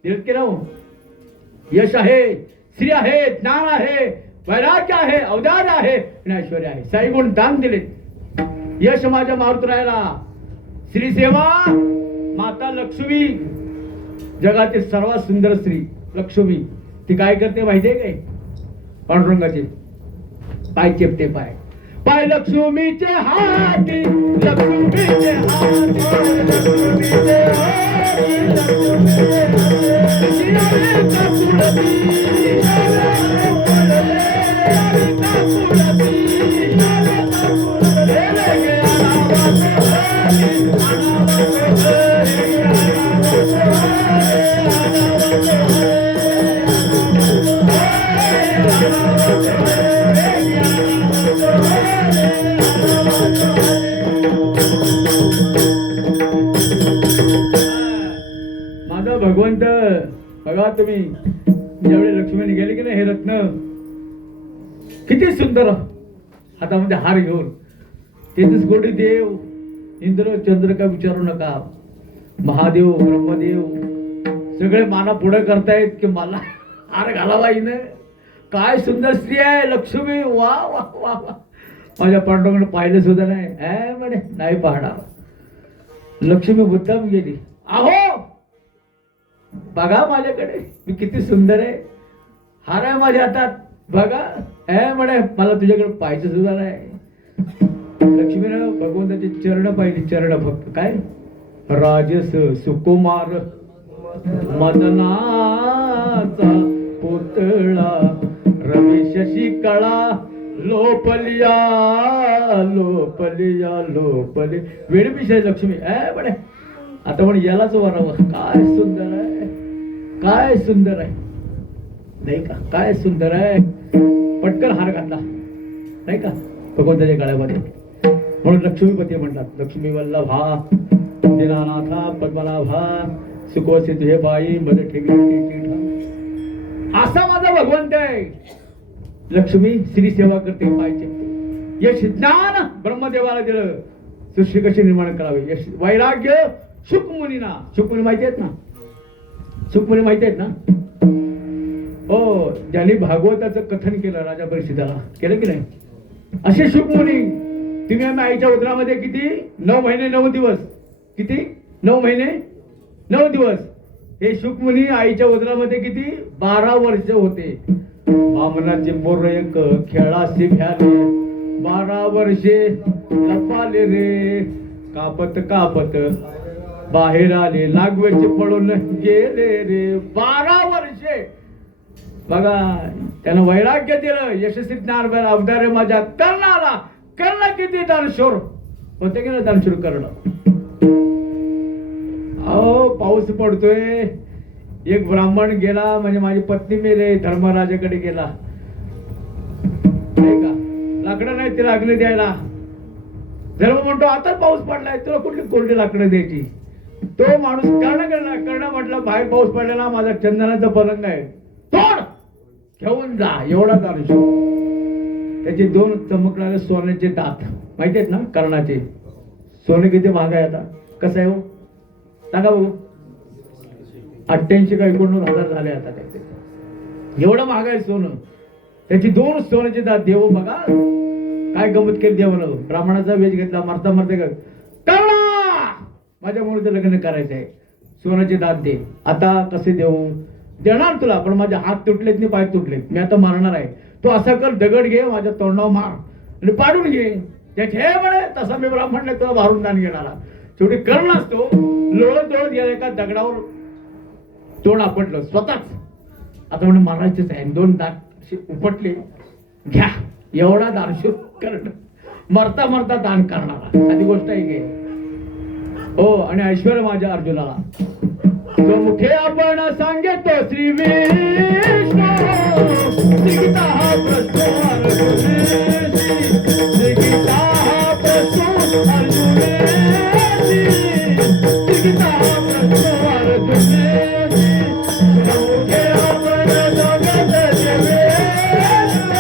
दिलेत की नाव? यश आहे, श्री आहे, ज्ञान आहे, वैराग्य आहे, अवदार आहे आणि ऐश्वर्य आहे. 6 गुण दान दिलेत. यश माझ्या मारुतरायाला, श्री सेवा माता लक्ष्मी, जगातील सर्वात सुंदर स्त्री लक्ष्मी. ती काय करते माहितीये काय? पांडुरंगाचे पाय चेपते. पाय पाय लक्ष्मीचे हाती, लक्ष्मीचे हाती, लक्ष्मीचे हाती, माझा भगवंत बघा तुम्ही, ज्यावेळी लक्ष्मीने गेले की नाही हे रत्न किती सुंदर हातामध्ये हार घेऊन, तेथेच कोटी देव इंद्र चंद्र का विचारू नका, महादेव ब्रह्मदेव सगळे माना पुढे करतायत की मला हार घालावा हिनं. काय सुंदर स्त्री आहे लक्ष्मी. वा वा वा वा. माझ्या पांडुरंगाने पाहिलं सुद्धा नाही. म्हणे नाही पाहणार. लक्ष्मी मुद्दाम गेली. अहो बघा माझ्याकडे मी किती सुंदर आहे, हार आहे माझ्या हातात बघा. म्हणे मला तुझ्याकडे पाहायचं सुद्धा नाही. लक्ष्मीनं भगवंताचे चरण पाहिले. चरण फक्त काय? राजस सुकुमार मदनाचा पुतळा, रवी शशी कळा लोपलिया लोपलिया लोपली. वेळ विषय लक्ष्मी म्हणे आता म्हणे यालाच वरावं. काय सुंदर आहे, काय सुंदर आहे नाही का? काय सुंदर आहे. पटकन हार घातला नाही का भगवंताच्या गळ्यामध्ये. म्हणून लक्ष्मीपती म्हणतात. लक्ष्मी वल्लभा दिनानाथा पद्मनाभा सुखवसे तुझे बाई मध ठेवी. असा माझा भगवंत आहे. लक्ष्मी श्री सेवा करते, पाहिजे यश ज्ञान ब्रह्मदेवाला दिलं. सृष्टी कशी निर्माण करावी. यश वैराग्य शुकमुनीना. शुकमुनी माहिती आहेत ना? शुकमुनी माहिती आहेत ना? हो, ज्यांनी भागवताचं कथन केलं राजा परीक्षिताला, केलं की नाही? असे शुकमुनी. तुम्ही आम्ही आईच्या उदरामध्ये किती 9 महिने 9 दिवस. किती 9 महिने 9 दिवस. हे शुकमुनी आईच्या उदरामध्ये किती 12 वर्ष होते. वामनाचे पोर एक खेळाशी भ्याले, 12 वर्षे लपाले रे. कापत कापत बाहेर आले, लागवेचे पळून गेले रे. 12 वर्षे बघा. त्यानं वैराग्य दिलं. यशस्वी ज्ञान अवतार माझ्या कर्णाला. कर्ण किती दानशूर होते की ना? दानशूर कर्ण. अहो पाऊस पडतोय. एक ब्राह्मण गेला म्हणजे माझी पत्नी मेले, धर्मराजाकडे गेला नाही का? लाकडं नाही तिला अग्नी द्यायला. धर्म म्हणतो आता पाऊस पडलाय, तुला कुठली कोरडी लाकडं द्यायची? तो माणूस कर्ण म्हटलं बाहेर पाऊस पडलेला, माझा चंदनाचा पलंग आहे, तोड घेऊन जा. एवढा दानशूर. त्याचे 2 चमकणारे सोन्याचे दात माहिती आहेत ना कर्णाचे. सोने किती महाग आहे आता? कसं आहे हो सांगा बघू. 88 का 89,000 झाले आता त्याचे. एवढं महाग आहे सोनं. त्याची 2 सोन्याचे दात. देव बघा काय गमत केली देवानं. ब्राह्मणाचा वेश घेतला. मरता मरता कर्णा माझ्या मुलीचं लग्न करायचं आहे, सोन्याचे दात दे. आता कसे देऊ? देणार तुला, पण माझे हात तुटलेत नाही, पाय तुटलेत, मी आता मारणार आहे. तू असा कर, दगड घे माझ्या तोंडावर मार आणि पाडून घे. घे म्हणे. तसा मी ब्राह्मण तुला मारून दान घेणारा. शेवटी कर्ण असतो. लोळत लोळत गेला, एका दगडावर तोंड आपटलं स्वतःच. आता म्हणे मारायचेच आहे. 2 दात उपटले. घ्या. एवढा दानशूर कर्ण. मरता मरता दान करणारा, साधी गोष्ट आहे की. हो, आणि ऐश्वर्य माझ्या अर्जुनाला तो मुखे आपण सांगतो श्री विष्णू श्री गीता हा प्रश्न अर्जुनेची, श्री गीता हा प्रश्न अर्जुनेची, श्री गीता हा प्रश्न अर्जुनेची. मुखे आपण सांगतो श्री विष्णू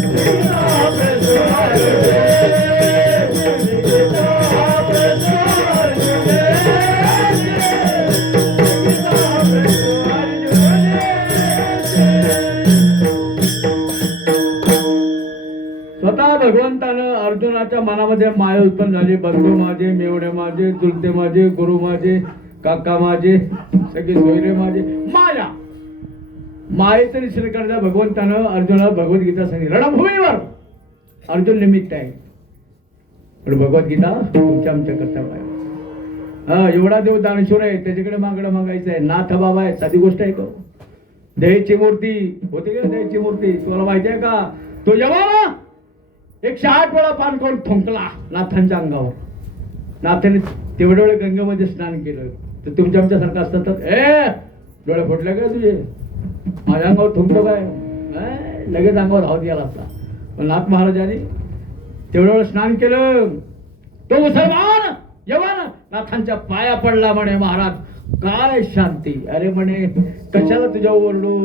श्री गीता हा प्रश्न अर्जुनेची, श्री गीता हा प्रश्न अर्जुनेची. स्वतः भगवंतानं अर्जुनाच्या मनामध्ये माया उत्पन्न झाली. बंधू माझे, मेवणे माझे, चुलते माझे, गुरु माझे, काका माझे, सगळे सोयरे माझे, माया. मायेचं निश्चय करता भगवंतानं अर्जुनाला भगवद्गीता सांगितली. रणभूमीवर अर्जुन निमित्त आहे, पण भगवद्गीता तुमच्या आमच्या कर्तव्य आहे. हा, एवढा देव दानशूर आहे, त्याच्याकडे मागणं मागायचं आहे. नाथ बाबा आहे, साधी गोष्ट आहे का? दयेची मूर्ती होती का? दयेची मूर्ती तुला माहिती आहे का? तो जेव्हा 108 वेळा पान करून थुंकला नाथांच्या अंगावर. नाथाने तेवढे वेळे गंगेमध्ये स्नान केलं. तर तुमच्या आमच्यासारखं असतात तर डोळे फुटले काय तुझे? माझ्या अंगावर थुंकतो काय? लगेच अंगावर धावत गेला असता. पण नाथ महाराजांनी तेवढ्या वेळ स्नान केलं. तो मुसलमान यवन नाथांच्या पाया पडला. म्हणे महाराज काय शांती. अरे म्हणे कशाला तुझ्या ओरडू,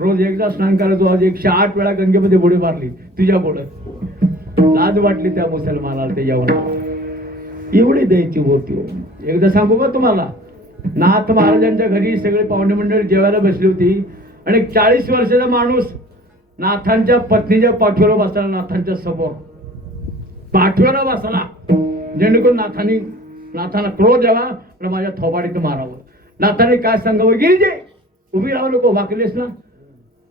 रोज एकदा स्नान करायचो, आज 108 वेळा गंगेमध्ये बुडी मारली तुझ्या बोलत. लाज वाटली त्या मुसलमानाला, ते यवनाला. एवढी द्यायची होती. एकदा सांगू का तुम्हाला, नाथ महाराजांच्या घरी सगळे पाहुणे मंडळी जेवायला बसली होती आणि 40 वर्षाचा माणूस नाथांच्या पत्नीच्या पाठीवर बसला. नाथांच्या समोर पाठीवर बसला, जेणेकरून नाथाला क्रोध यावा आणि माझ्या थोबाडीत मारावं. नाथाने काय सांगावं? गिरिजे उभी राहू नको, वाकलेस ना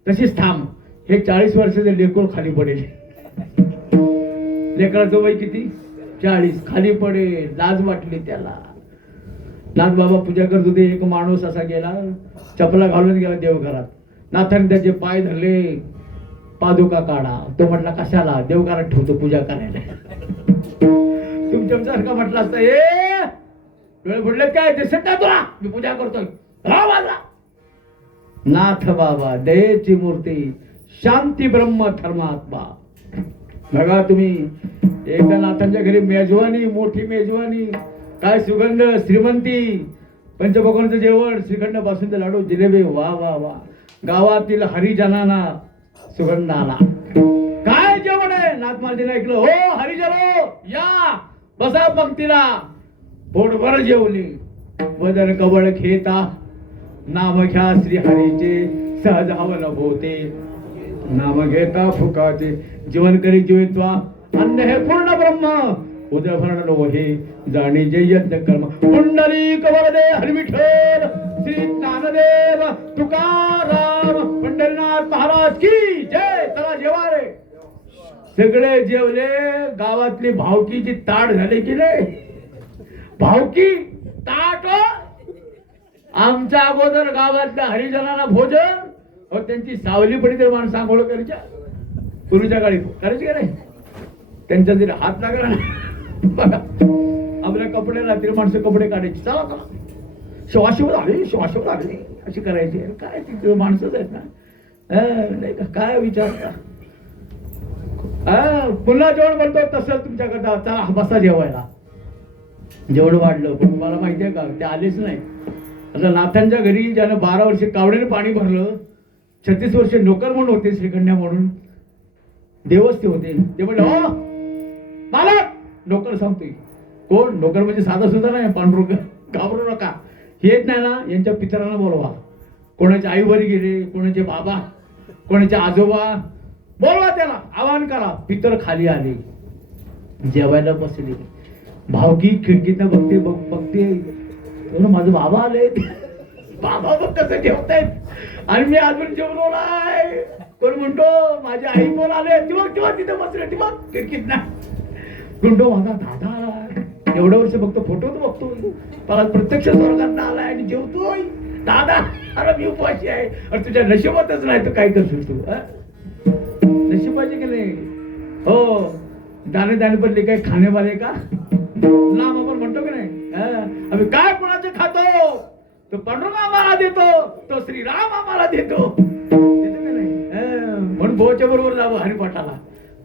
तशीच थांब. हे 40 वर्षाचे लेकरू खाली पडेल. लेकराचं वय किती? 40. खाली पडेल. लाज वाटली त्याला. नाथ बाबा पूजा करत होते. एक माणूस असा गेला, चपला घालून गेला देवघरात. नाथाने त्याचे पाय धरले, पादुका काढा. तो म्हटला कशाला? देवघरात ठेवतो पूजा करायला. तुमच्यासारखा म्हटलं असतं, डोळे फुटले काय? दिसत काय तुला? मी पूजा करतोय, राव बाजूला. नाथ बाबा दयेची मूर्ती, शांती ब्रह्म धर्मात्मा. बघा तुम्ही, एकदा नाथांच्या घरी मेजवानी, मोठी मेजवानी, काय सुगंध, श्रीमंती, पंचभोगांचं जेवण, श्रीखंड बासुंदी लाडू, जिलेबी. वा वा वा. गावातील हरिजनांना सुगंध आला. काय जेवण आहे? नाथ महाराजांनी ऐकलं. हो हरिजनो या, बसा पंक्तीला. पोटभर जेवली. वदन कवळ घेता नाम घ्या श्री हरीचे, सहज हवन होते. नाम घेता फुकाचे, जीवन करी जीवित्वा. अन्न हे पूर्ण ब्रह्म, उदयभरण लोहे, जाणी जे यज्ञ कर्म. पुंडलिक वरदे हरिविठ्ठल, श्री ज्ञानदेव तुकाराम, पंढरीनाथ महाराज की जय. चला जेवा रे. सगळे जेवले. गावातली भावकीची ताट झाली की नाही? भावकी ताट. आमच्या अगोदर गावातल्या हरिजनांना भोजन, त्यांची सावली पडी तर माणसं आंघोळ करायच्या. पूर्वीच्या काळी करायची का नाही? त्यांच्या जरी हात लागला ना, बघा आपल्या कपडे रात्री माणसं कपडे काढायची. चला चला शिवाशिव आले, शिवाशिव आले, अशी करायची. काय ती माणसंच आहेत ना, नाही का? काय विचारता? पुन्हा जेवण बनतो तसंच तुमच्याकडं. चला बसा जेवायला. जेवण वाढलं, पण मला माहिती आहे का, ते आलेच नाही. आता नाथांच्या घरी ज्यानं 12 वर्षे कावड्याने पाणी भरलं, 36 वर्षे नोकर म्हणून होते, श्रीखंड्या म्हणून देवच ते होते. ते म्हणले हो मालक. नोकर सांगतोय. कोण? नोकर म्हणजे साधा सुद्धा नाही, पांडुरंग. घाबरू नका. हे येत नाही ना, यांच्या पितरांना बोलवा. कोणाचे आई बरी गेले, कोणाचे बाबा, कोणाचे आजोबा, बोलवा त्याला, आवाहन करा. पितर खाली आले, जेवायला बसले. भावकी खिडकीतनं बघते, माझं बाबा आले. बाबा बघ कसं जेवतायत, आणि मी अजून जेवलो नाही. कोण म्हणतो माझी आई पण आले. तेव्हा तिथे बसले, तेव्हा खिडकीत ना. म्हणतो माझा दादा आला. एवढं वर्ष बघतो, फोटो बघतोय, मला प्रत्यक्ष स्वर्गात आलाय आणि जेवतोय. दादा अरे मी उपाशी आहे. अरे तुझ्या नशिबातच नाही तर काय करशील तू? नशिबाची की नाही? हो. दाणे दाणे पडले काय खाणेवाले का नाम आपण म्हणतो की नाही आम्ही काय कोणाचे खातो तो पांडुरंग आम्हाला देतो तो श्रीराम आम्हाला देतो की नाही म्हणून भाऊच्या बरोबर जावं हरिपाठाला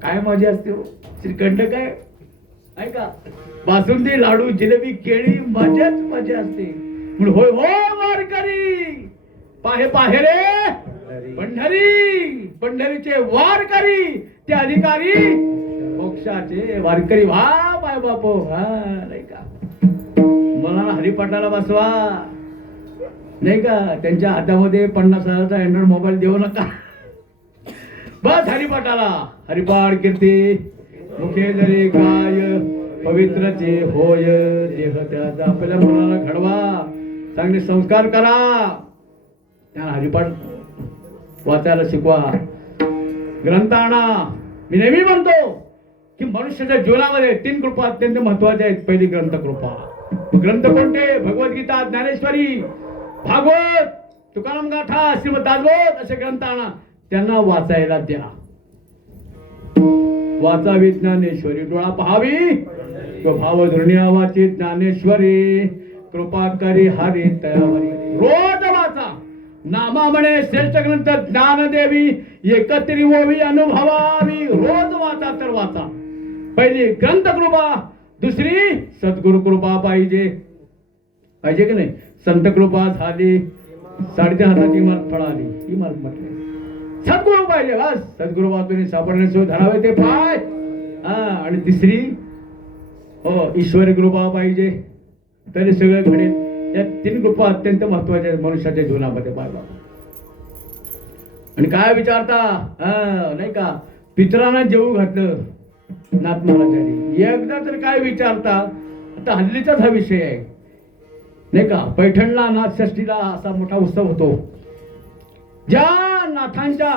काय मजा असते हो श्रीखंड काय ऐका बासुंदी लाडू जिलेबी केळी मजाच मजा असते म्हणून होय होय वारकरी पाहे पाहे रे पंढरी पंढरीचे वारकरी ते अधिकारी मोक्षाचे वारकरी व्हा माय बापो हा नाही का मला हरिपाठाला बसवा नाही का त्यांच्या हातामध्ये 50,000चा अँड्रॉइड मोबाईल देऊ नका बस हरिपाठाला हरिपाठ कीर्ती मुखे जरी काय पवित्रचे होय देह त्याचा आपल्या मुलाला घडवा चांगले संस्कार करा त्यांना हरिपाठ वाचायला शिकवा ग्रंथ आणा मी नेहमी म्हणतो की मनुष्याच्या जीवनामध्ये 3 कृपा अत्यंत महत्वाच्या आहेत पहिली ग्रंथ कृपा ग्रंथ कोणते भगवद्गीता ज्ञानेश्वरी भागवत तुकाराम गाथा श्रीमद दासबोध असे ग्रंथ आणा त्यांना वाचायला द्या वाचावी ज्ञानेश्वरी डोळा पहावी तो भाव धृण्या वाची ज्ञानेश्वरी कृपा करी हरी तयावरी रोज वाचा नामा म्हणे श्रेष्ठ ग्रंथ ज्ञानदेवी एकत्री ओवी अनुभवावी रोज वाचा तर वाचा पहिली ग्रंथ कृपा दुसरी सद्गुरु कृपा पाहिजे पाहिजे की नाही संत कृपा झाली 3.5 हाताची इमारत फळाली इमारत म्हटली सद्गुरु पाहिजे बस सद्गुरु वाचून सापडण्यासोबत धरावे ते पाय आणि तिसरी हो ईश्वरी कृपा पाहिजे तरी सगळं घडेल या 3 कृपा अत्यंत महत्वाच्या मनुष्याच्या जीवनामध्ये पाहिजे आणि काय विचारता नाही का पितरांना जेवू घातलं नाथ महाराजांनी एकदा तर काय विचारता आता हल्लीचाच हा विषय आहे नाही का पैठणला नाथषष्ठीला असा मोठा उत्सव होतो ज्या नाथांच्या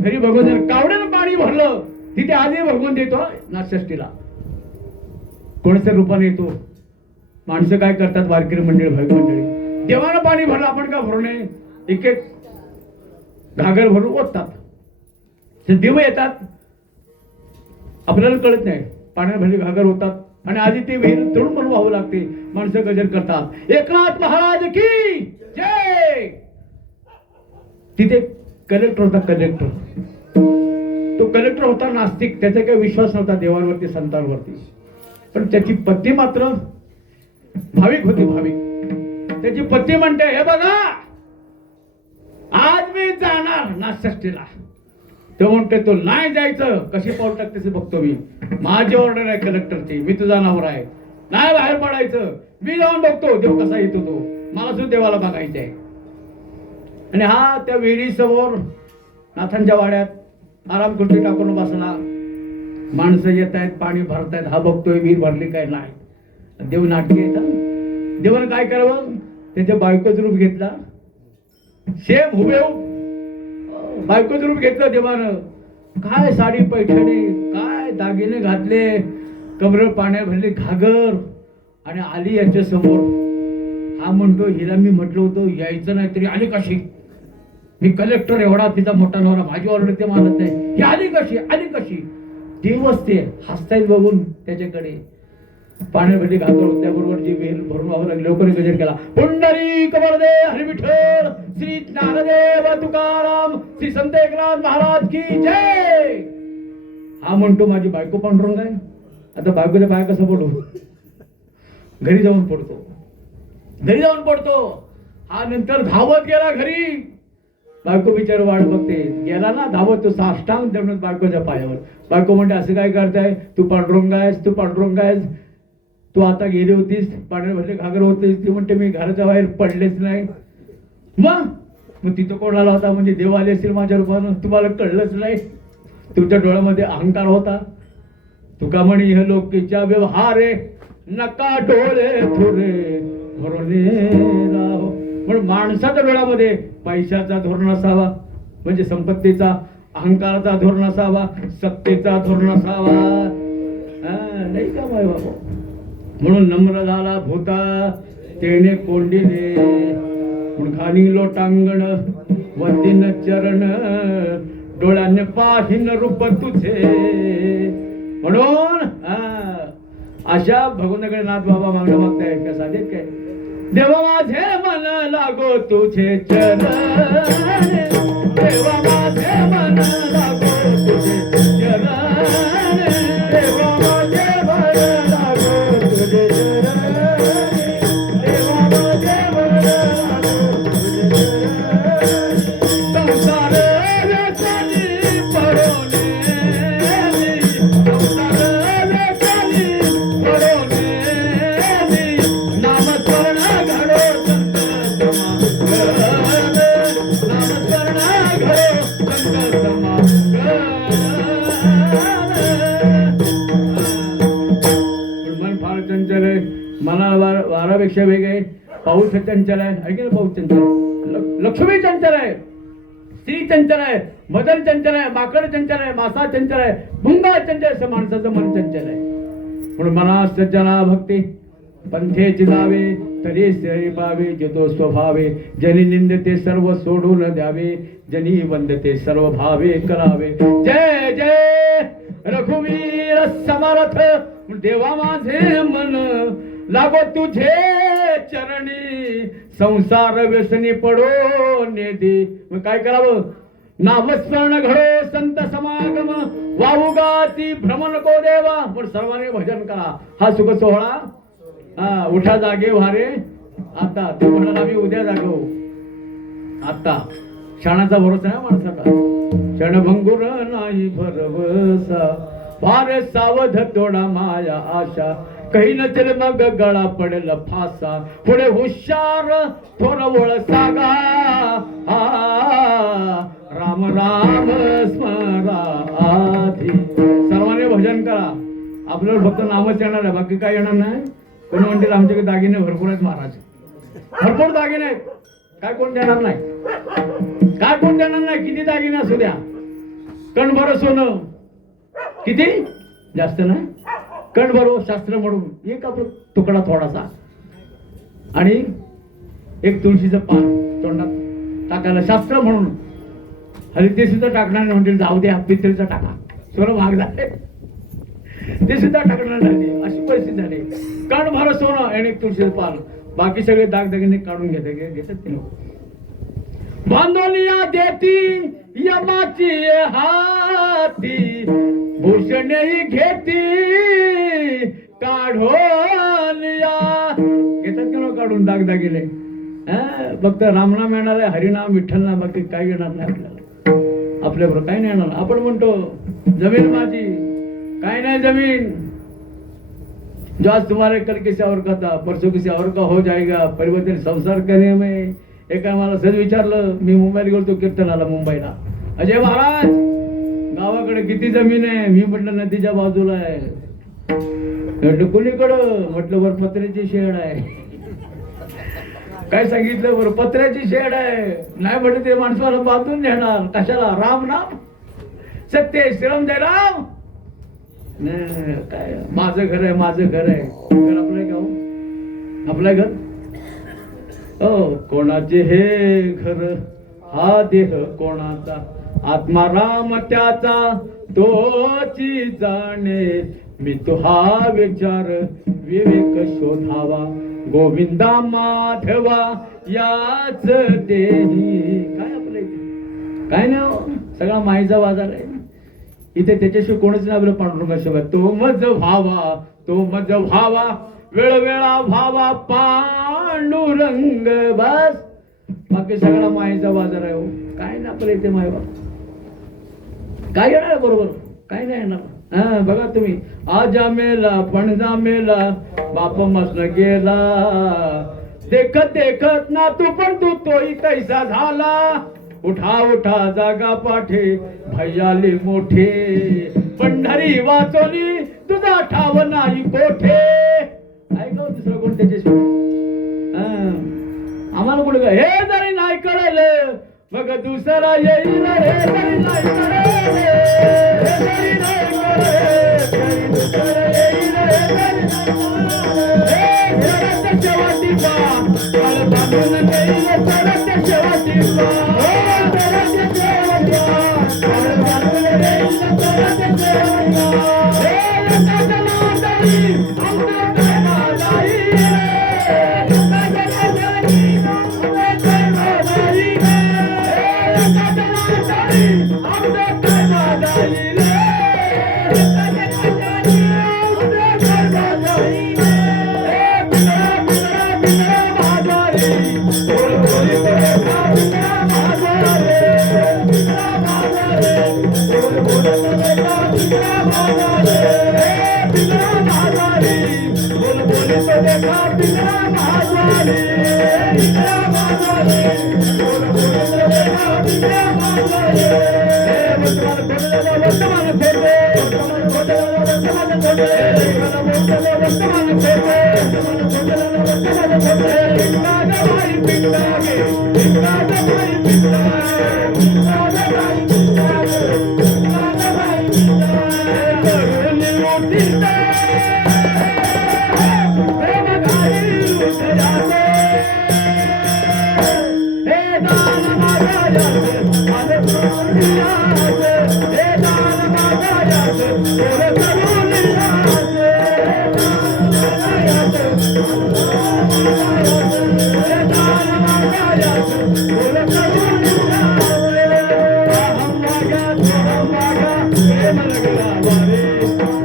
घरी भगवंत कावड्यानं पाणी भरलं तिथे आधी भगवंत येतो नाथषष्ठीला कोणाच्या रूपाने येतो माणसं काय करतात वारकरी मंडळी भाविक मंडळी देवानं पाणी भरलं आपण का भरू नये एक एक घागर भरून ओततात ते देव येतात आपल्याला कळत नाही पाण्यात भरली घागर होतात आणि आधी ते विहीर तरुण म्हणून व्हावं लागते माणसं गजर करतात एकनाथ महाराज की जय तिथे कलेक्टर होता कलेक्टर तो कलेक्टर होता नास्तिक त्याचा काही विश्वास नव्हता देवांवरती संतांवरती पण त्याची पत्नी मात्र भाविक होती भाविक त्याची पत्नी म्हणते हे बघा आज मी जाणार नाथषष्ठीला तो म्हणते तो नाही जायचं कशी पाऊल टाकते बघतो मी माझी ऑर्डर आहे कलेक्टरची मी तुझा नवरा आहे नाही बाहेर पडायचं मी जाऊन बघतो देव कसा येतो तो मला सुद्धा देवाला बघायचं आहे आणि हा त्या विहिरी समोर नाथांच्या वाड्यात आराम खुर्ची टाकून बसला माणसं येत आहेत पाणी भरतायत हा बघतोय विहीर भरली काय नाही देव नाटके येतात देवानं काय करावं त्याच्या बायकोच रूप घेतला सेम हुबेहूब बायकोच रूप घेतलं देवानं काय साडी पैठणी काय दागिने घातले कमरेवर पाण्या भरले घागर आणि आली याच्या समोर हा म्हणतो हिला मी म्हटलं होतं यायचं नाही तरी आली कशी मी कलेक्टर एवढा तिचा मोठा नवरा माझी ऑर्डर ते मानत नाही ही आली कशी देवच ते हसतायत बघून त्याच्याकडे पाण्या भरली घागर त्याबरोबर जी वेल भरून व्हावं लागली लोकांनी गजर केला पुंडरी कमरदे हरी विठ्ठल श्री ज्ञानदेव तुकाराम श्री संत एकनाथ महाराज की जय हा म्हणतो माझी बायको पांडुरंग आहे आता बायकोच्या बाया कसं पडू घरी जाऊन पडतो हा नंतर धावत गेला घरी बायको बिचार वाट बघते गेला ना धावत तो साष्टांग दंडवत बायकोच्या पायावर बायको म्हणते असं काय करताय तू पांडुरंग आहेस तू आता गेली होतीस पाण्यात भरले घागर होतीस ती म्हणते मी घराच्या बाहेर पडलेच नाही मग तिथं कोण आला होता म्हणजे देव आले असेल माझ्या रूपानं तुम्हाला कळलंच नाही तुमच्या डोळ्यामध्ये अहंकार होता तुका म्हणी हे लोकीच्या व्यवहारे नका डोळे थोरे राहो म्हणून माणसाच्या डोळ्यामध्ये पैशाचा धोरण असावा म्हणजे संपत्तीचा अहंकाराचा धोरण असावा सत्तेचा धोरण असावा नाही का बाय बाबा म्हणून नम्र झाला भूता तेने कोंडिले म्हणून खाणी लोटांगण वंदिन चरण डोळ्याने पाहिन रूप तुझे म्हणून अशा भगवंताकडे नाथ बाबा मागणं मागताय का साधेत काय देवा माझे मन लागो तुझे चरण देवा माझे मन लागो तुझे चरण देवा माझे मन लागो तुझे चरण देवा माझे मन लागो तुझे चरण संसार व्यसनी पडोने संसार व्यसनी पडोने नामस्मरण घडो संत समागम नामस्मरण घडो संत समागम मन फार चंचल आहे मनाला वारापेक्षा वेग आहे पाऊस चंचल आहे ऐक ना पाऊस चंचल आहे लक्ष्मी चंचल आहे स्त्री चंचल आहे मदन चंचल आहे माकड चंचल आहे मासा चंचल आहे भुंगा चंचल आहे माणसाचं मन चंचल आहे म्हणून मना सज्जना भक्ती पंथेची जावे तरी श्रेय पावे जतो स्वभावे जनी निंदते सर्व सोडून द्यावे जनी वंदते सर्व भावे करावे जय जय रघुवीर समर्थ देवा माझे मन लागो तुझे चरणी संसार व्यसनी पडो नेदी मग काय करावं नामस्मरण घडो संत समागम वाहुगाती भ्रमण को देवा पण सर्वांनी भजन करा हा सुख सोहळा उठा जागे व्हारे आता तू म्हणाला आम्ही उद्या जागो आता क्षणाचा भरोसा नाही माणसाचा क्षणभंगुर नाही भरवसा फार सावध तोडा माया आशा काही नसेल मग गळा पडेल फासा पुढे हुशार थोर ओळ सागा राम राम स्मरा आधी सर्वांनी भजन करा आपल्याला फक्त नामच येणार आहे बाकी काय येणार नाही कोण म्हणते आमच्याकडे दागिने भरपूर आहेत महाराज भरपूर दागिने आहेत काय कोण देणार नाही काय कोण देणार नाही किती दागिने असू द्या कण भर सोनं किती जास्त नाही कण भरो शास्त्र म्हणून एक आपला तुकडा थोडासा आणि एक तुळशीचं पान तोंडात टाकायला शास्त्र म्हणून हल्ली ते सुद्धा टाकणार नाही म्हणतील जाऊ द्या पितळीचा टाका सोनं महाग झाले ते सुद्धा टाकणार नाही अशी परिस्थिती झाली कण भर सोनं आणि एक तुळशीचं पान बाकी सगळे दागदागिने काढून घेतात ते लोक बांधोनिया देती यमाची हाती भूषणही घेती काढून या घेतात का लोक काढून दागदागिने फक्त रामनाम येणार आहे हरिनाम विठ्ठलनाम बाकी काही येणार नाही आपल्याला आपल्याबरोबर काही नाही येणार आपण म्हणतो जमीन माझी काय नाही जमीन जो आज तुम्हारे कल किसी और का था परसों किसी और का हो जाएगा परिवर्तन संसार करने में एका मला सहज विचारलं मी मुंबईला गेलो कीर्तनाला मुंबईला अजय महाराज गावाकडे किती जमीन आहे मी म्हटलं नदीच्या बाजूला आहे म्हटलं कुणीकडं म्हटलं वर पत्र्याची शेड आहे काय सांगितलं वर पत्र्याची शेड आहे नाही म्हटलं ते माणसाला बांधून नेणार कशाला राम नाम सत्य श्रीराम जय राम काय माझं घर आहे माझं घर आहे घर आपलं गाव आपलं घर कोणाचे हे घर हा देह कोणाचा आत्मा राम त्याचा तोची जाणे मी तो हा विचार विवेक शोधावा गोविंदा माधवा याच देही काय आपलं इथे काय नाही सगळा माईचा बाजार आहे इथे त्याच्याशिवाय कोणच नाही आपलं पांडुरंगाशिवाय तो मज व्हावा वेळोवेळा व्हावा पांडुरंग बस बाकी सगळा मायेचा बाजार आहे हो काय ना आपल्या इथे माय बाप काय येणार बरोबर काय नाही येणार बघा तुम्ही आजा मेला पणजा मेला बाप मस्त गेला देखत देखत ना तू पण तू तोही कैसा झाला उठा उठा जागा पाठे भैयाले मोठे पंढरी वाचवली तुझा ठाव नाही कोठे ऐका दुसरं कोण त्याच्याशिवाय आम्हाला कुठे हे जरी नाही कळलं मग दुसरा येईल हे जरी नाही कळलं हे जरी नाही कळलं तरी दुसरं येईल हे जरी शेवटी बाळ बांधून देईल सरत शेवटी बाळ बोल बोली तो देखा पिंगळा माझा रे, पिंगळा माझा रे, बोल बोली तो देखा पिंगळा माझा रे, पिंगळा माझा रे, बोल बोली तो देखा पिंगळा माझा रे, पिंगळा माझा रे, बोल बोली तो देखा पिंगळा माझा रे. वर्तमान फेरवे, वर्तमान घोटाळ्याला वर्तमान घोटे, वर्तमान फेरवे, वर्तमान घोटाळ्याला वर्तमान घोटे. पिंगागबाई पिंगागे, पिंगागबाई पिंगागे, पिंगागबाई पिंगागे, पिंगागबाई पिंगागे. तरुणी उठीते, प्रेम गाई उठजाते. हे दान मागायाचे, माझे प्रणियाचे. हे दान मागायाचे, बोले करुणियाचे. हे दान मागायाचे, बोले करुणियाचे. हम मागा, प्रेम लगला वारे.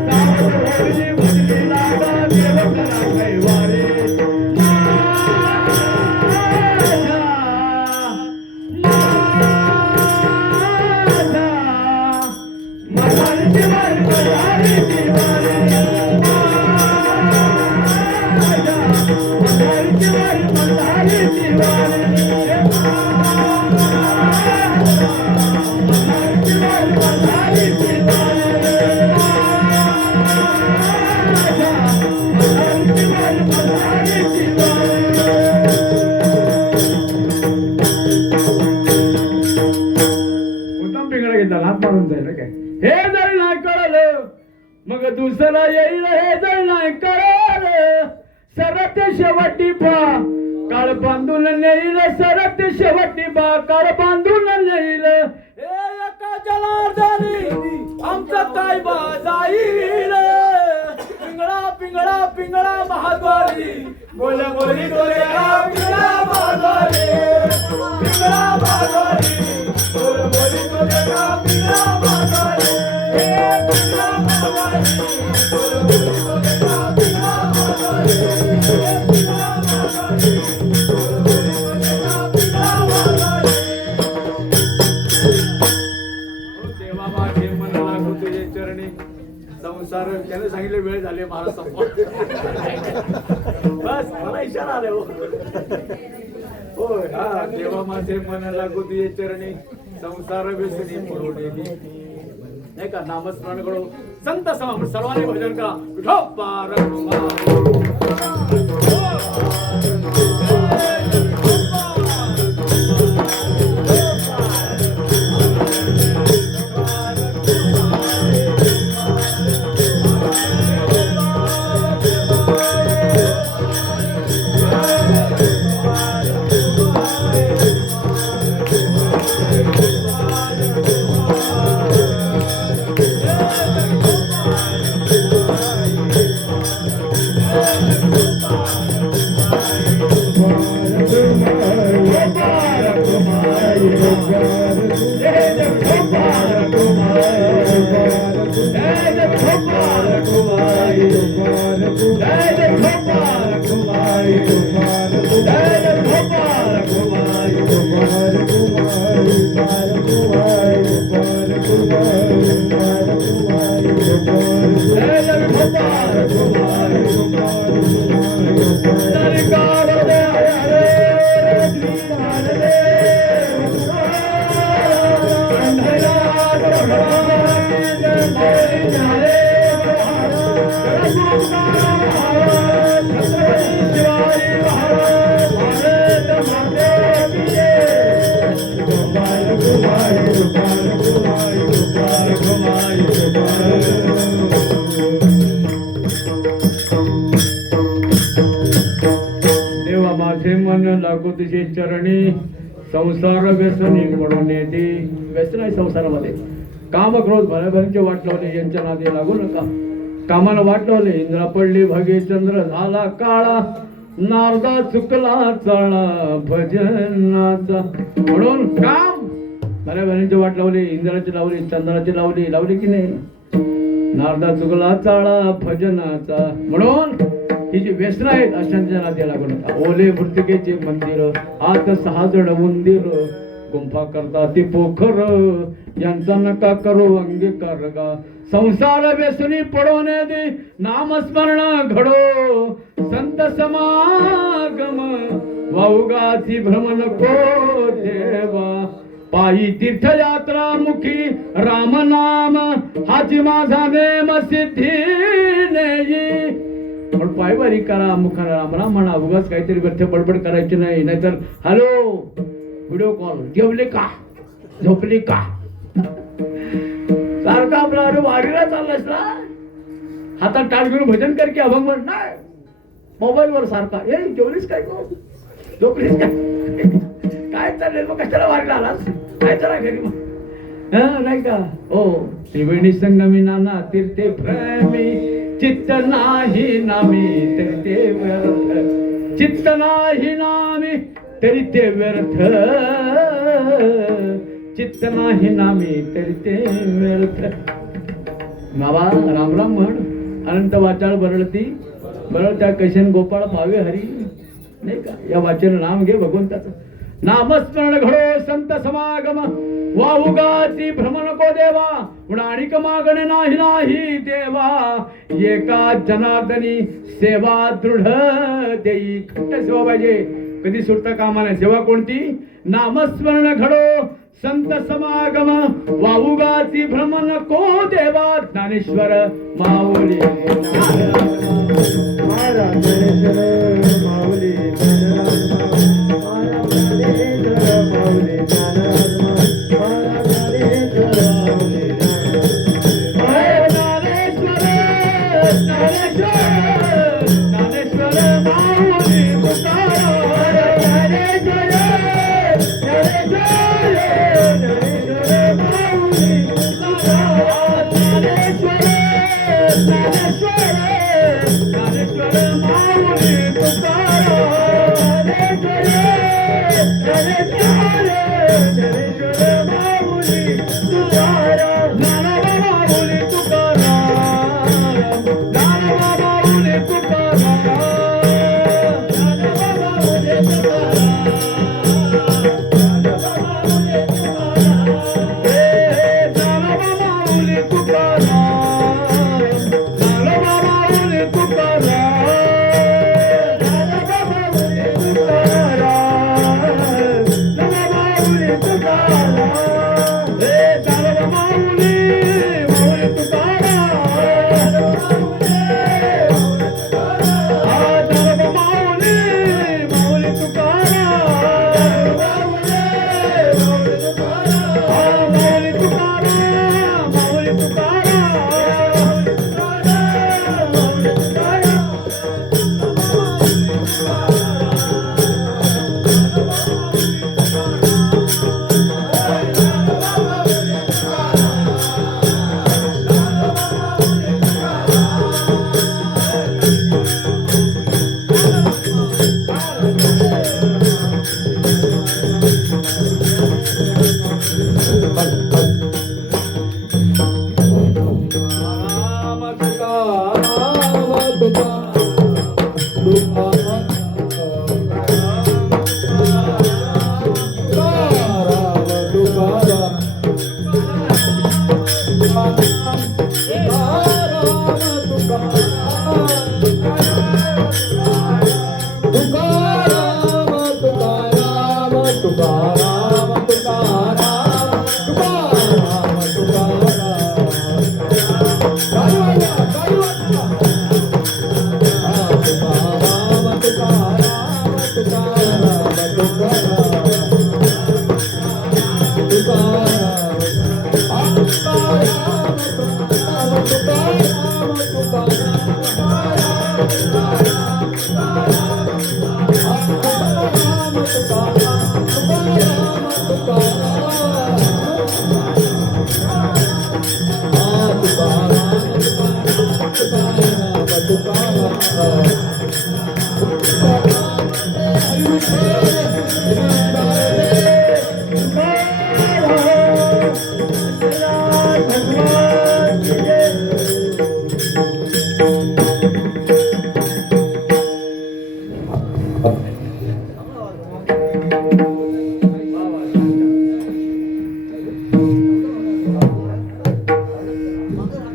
सावध होई बदली लागा, देव करा कैवारे. उत्तम पिंगळा घेतला हात मारून जाईल काय. हे जर नाही कळलं मग दुसरा येईल. हे जर नाही कळलं सरते शेवटी पा काळ बांधून नेईल. सरते शेवटी पा काळ बांधून नेईल. हे एका जनार्दनी आमचं काय बाजाईल. पिंगळा पिंगळा पिंगळा महाद्वारी, बोल्या बोली डोल्या पिंगळा महाद्वारी, पिंगळा महाद्वारी, बोल बोली डोल्या पिंगळा महाद्वारी. हे पिंगळा महाद्वारी, बोल बोली डोल्या पिंगळा महाद्वारी, हे पिंगळा महाद्वारी, बोल बोली डोल्या पिंगळा महाद्वारी. देवा माझे मन लागू तुझे चरणी. संसार त्याने सांगितले वेळ झाले महाराज संपवा. बस मला इशारा आले हो. होय हा देवा माझे मन लागू तुझे चरणी. संसार व्यसनी पुरवलेली. नाही का नामस्मरण करू. संत समाम सर्वांनी भजन करा. विठोबा रघुमा. देवा माझे मन लागू तुझे चरणी. संसार व्यसनी पडून येते. व्यसन आहे संसारामध्ये. काम क्रोध भरभरचे वाट लावले यांच्या नादी लागू नका. कामाला वाट लावले इंद्रा पडली भगे चंद्र झाला काळा. नारदा चुकला चाळा भजनाचा. म्हणून काम भरभरचे वाट लावली. इंद्राची लावली चंद्राची लावली की नाही. नारदा चुकला चाळा भजनाचा. म्हणून ही जी व्यसन आहेत अशांच्या नादी लागू नका. ओले मृतिकेचे मंदिर आत 6 जण मंदिर गुंफा करता ती पोखर यांचा नका करू अंगीकार गा. संसार व्यसनी पडवणे दे नामस्मरण घडो संत समागम वाऊगाची भ्रम नको देवा. पायी तीर्थयात्रा मुखी राम नाम हाची माझा नेम सिद्धी नेई. पण पायवारी करा मुखाला राम राम म्हणा. उगाच काहीतरी व्यर्थ बडबड करायची नाही. नाहीतर हॅलो व्हिडिओ कॉल जेवले का झोपली का सारखा आपला अरे वारीला चाललास ना हातात टाळ घेऊन भजन कर की अभंग म्हण नाही. मोबाईल वर सारखा ए जेवलीस काय गो झोपलीस काय काय चाललंय मग कशाला वारीला आलास काय चला घरी मग नाही का. हो त्रिवेणी संगमी नाना तीर्थे प्रेमी चित्त नाही नामी तरी ते व्यर्थ. चित्त नाही नामी तरी ते व्यर्थ. चित्त नाही नामी तरी ते व्यर्थ. बाबा राम राम म्हण. अनंत वाचाळ बरळती बरळत्या कशन गोपाळ पावे हरी नाही का. या वाचन नाम घे भगवंताचं. नामस्मरण घडो संत समागम वाहुगाची भ्रम नको देवा. उणाणिक मागणे नाही नाही देवा. एका जनार्दनी सेवा दृढ देई. खट्ट सेवा पाहिजे कधी सुटता कामा नाही. सेवा कोणती नामस्मरण घडो संत समागम वाहुगाची भ्रम नको देवा. ज्ञानेश्वर माऊली माऊली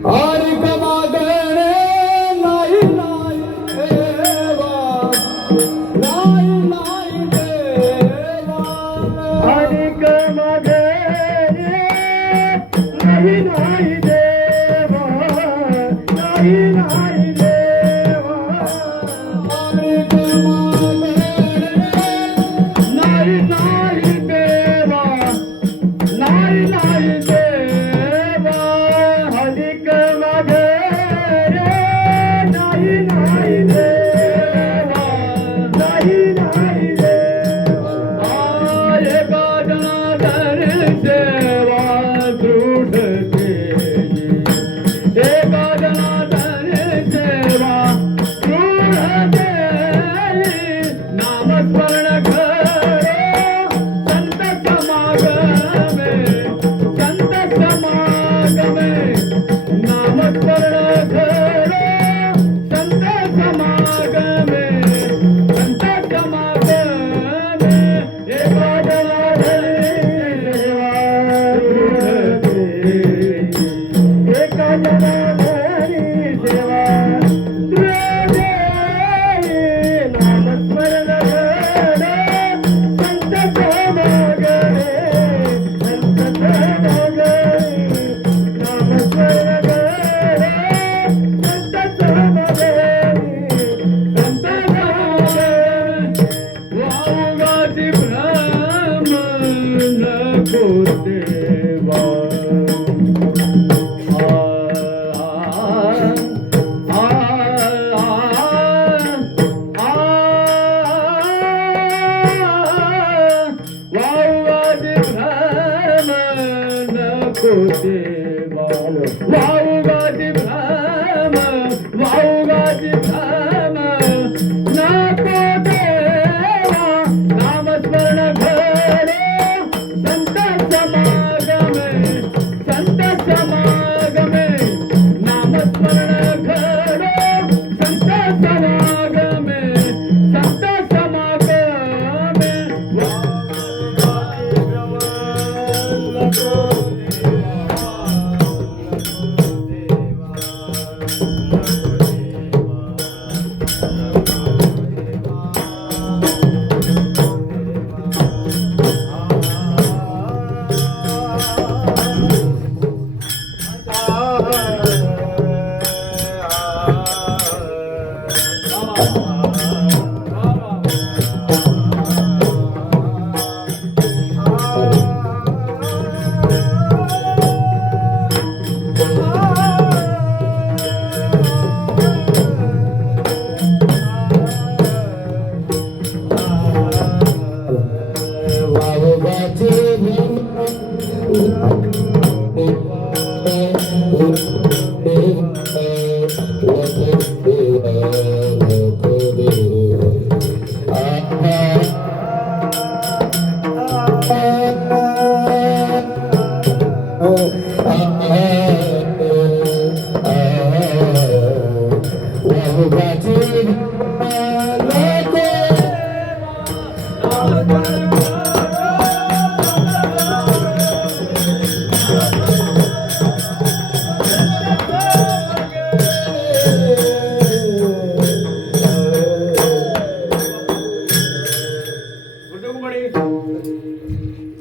हरिक मागणे नाही नाही देवा नाही नाही देवा हरिक मागणे नाही नाही देवा नाही नाही देवा हरिक मागणे नाही नाही देवा नाही नाही देवा हरिक मागणे नाही नाही देवा नाही नाही देवा आये गाजनाधर सेवा दृढ देई एका जनाधर सेवा दृढ देई नामस्मरण करो संत समागमे नामस्मरण करो संत समागमे एका जनाधर सेवा दृढ देई एका जनाधारी सेवा दृढ नामस्मरण करो संत समागमे नामस्मरण करो संत समागमे वाऊगाची भ्रम नको देवा वाऊगाची भ्रम नको देवा वाऊगाची भ्रम नको देवा नामस्मरण करो संत समागमे नामस्मरण करो संत समागमे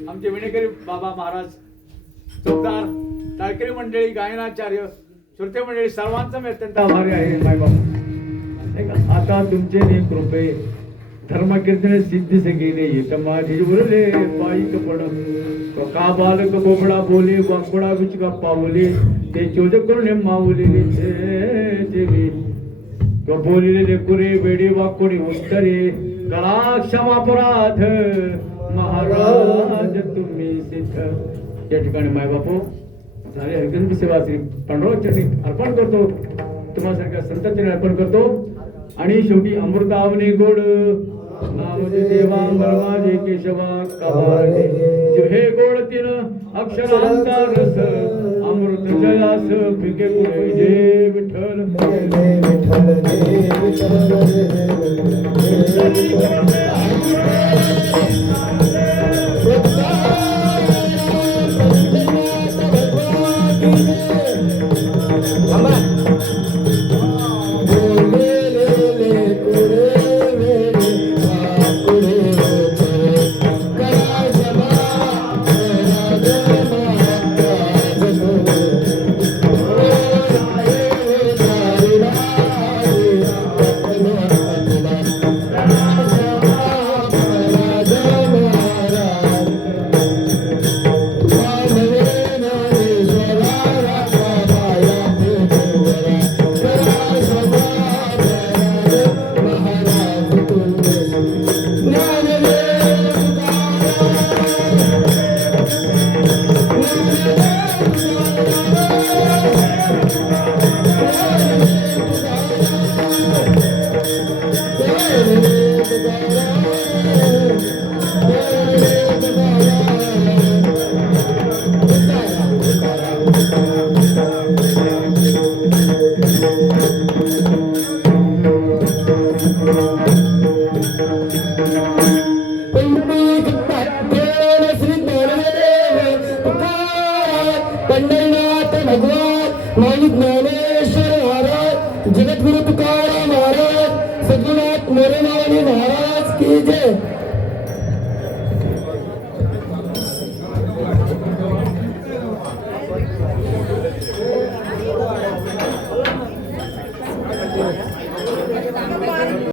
आमचे विणेकरी बाबा महाराज चौकदार टाळकरी मंडळी गायनाचार्य श्रोते मंडळी सर्वांचा मी अत्यंत आभारी आहे मायबाबा. आता तुमचे कृपे धर्मकीर्तने सिद्धी संगीने येत माझी उरले पायिक पण का बालक बोबडा बोले वाकडा विचका पावले ते चोद करून माऊले देवी बोलिले कुरे वेडे वाकोडे उत्तरे कळा क्षमापराध महाराज तुम्ही सिद्ध. या ठिकाणी मायबापू झाले हरिग्रंथ सेवा श्री पांडुरंग चरणी अर्पण करतो, तुम्हासारख्या संतांचे अर्पण करतो. आणि शेवटी अमृतावनी गोड नामजे देवा माझे केशवा काबारे जो हे गोड तीन अक्षरांचा रस अमृत जयास फिके पुढे जय विठ्ठल विठ्ठल रे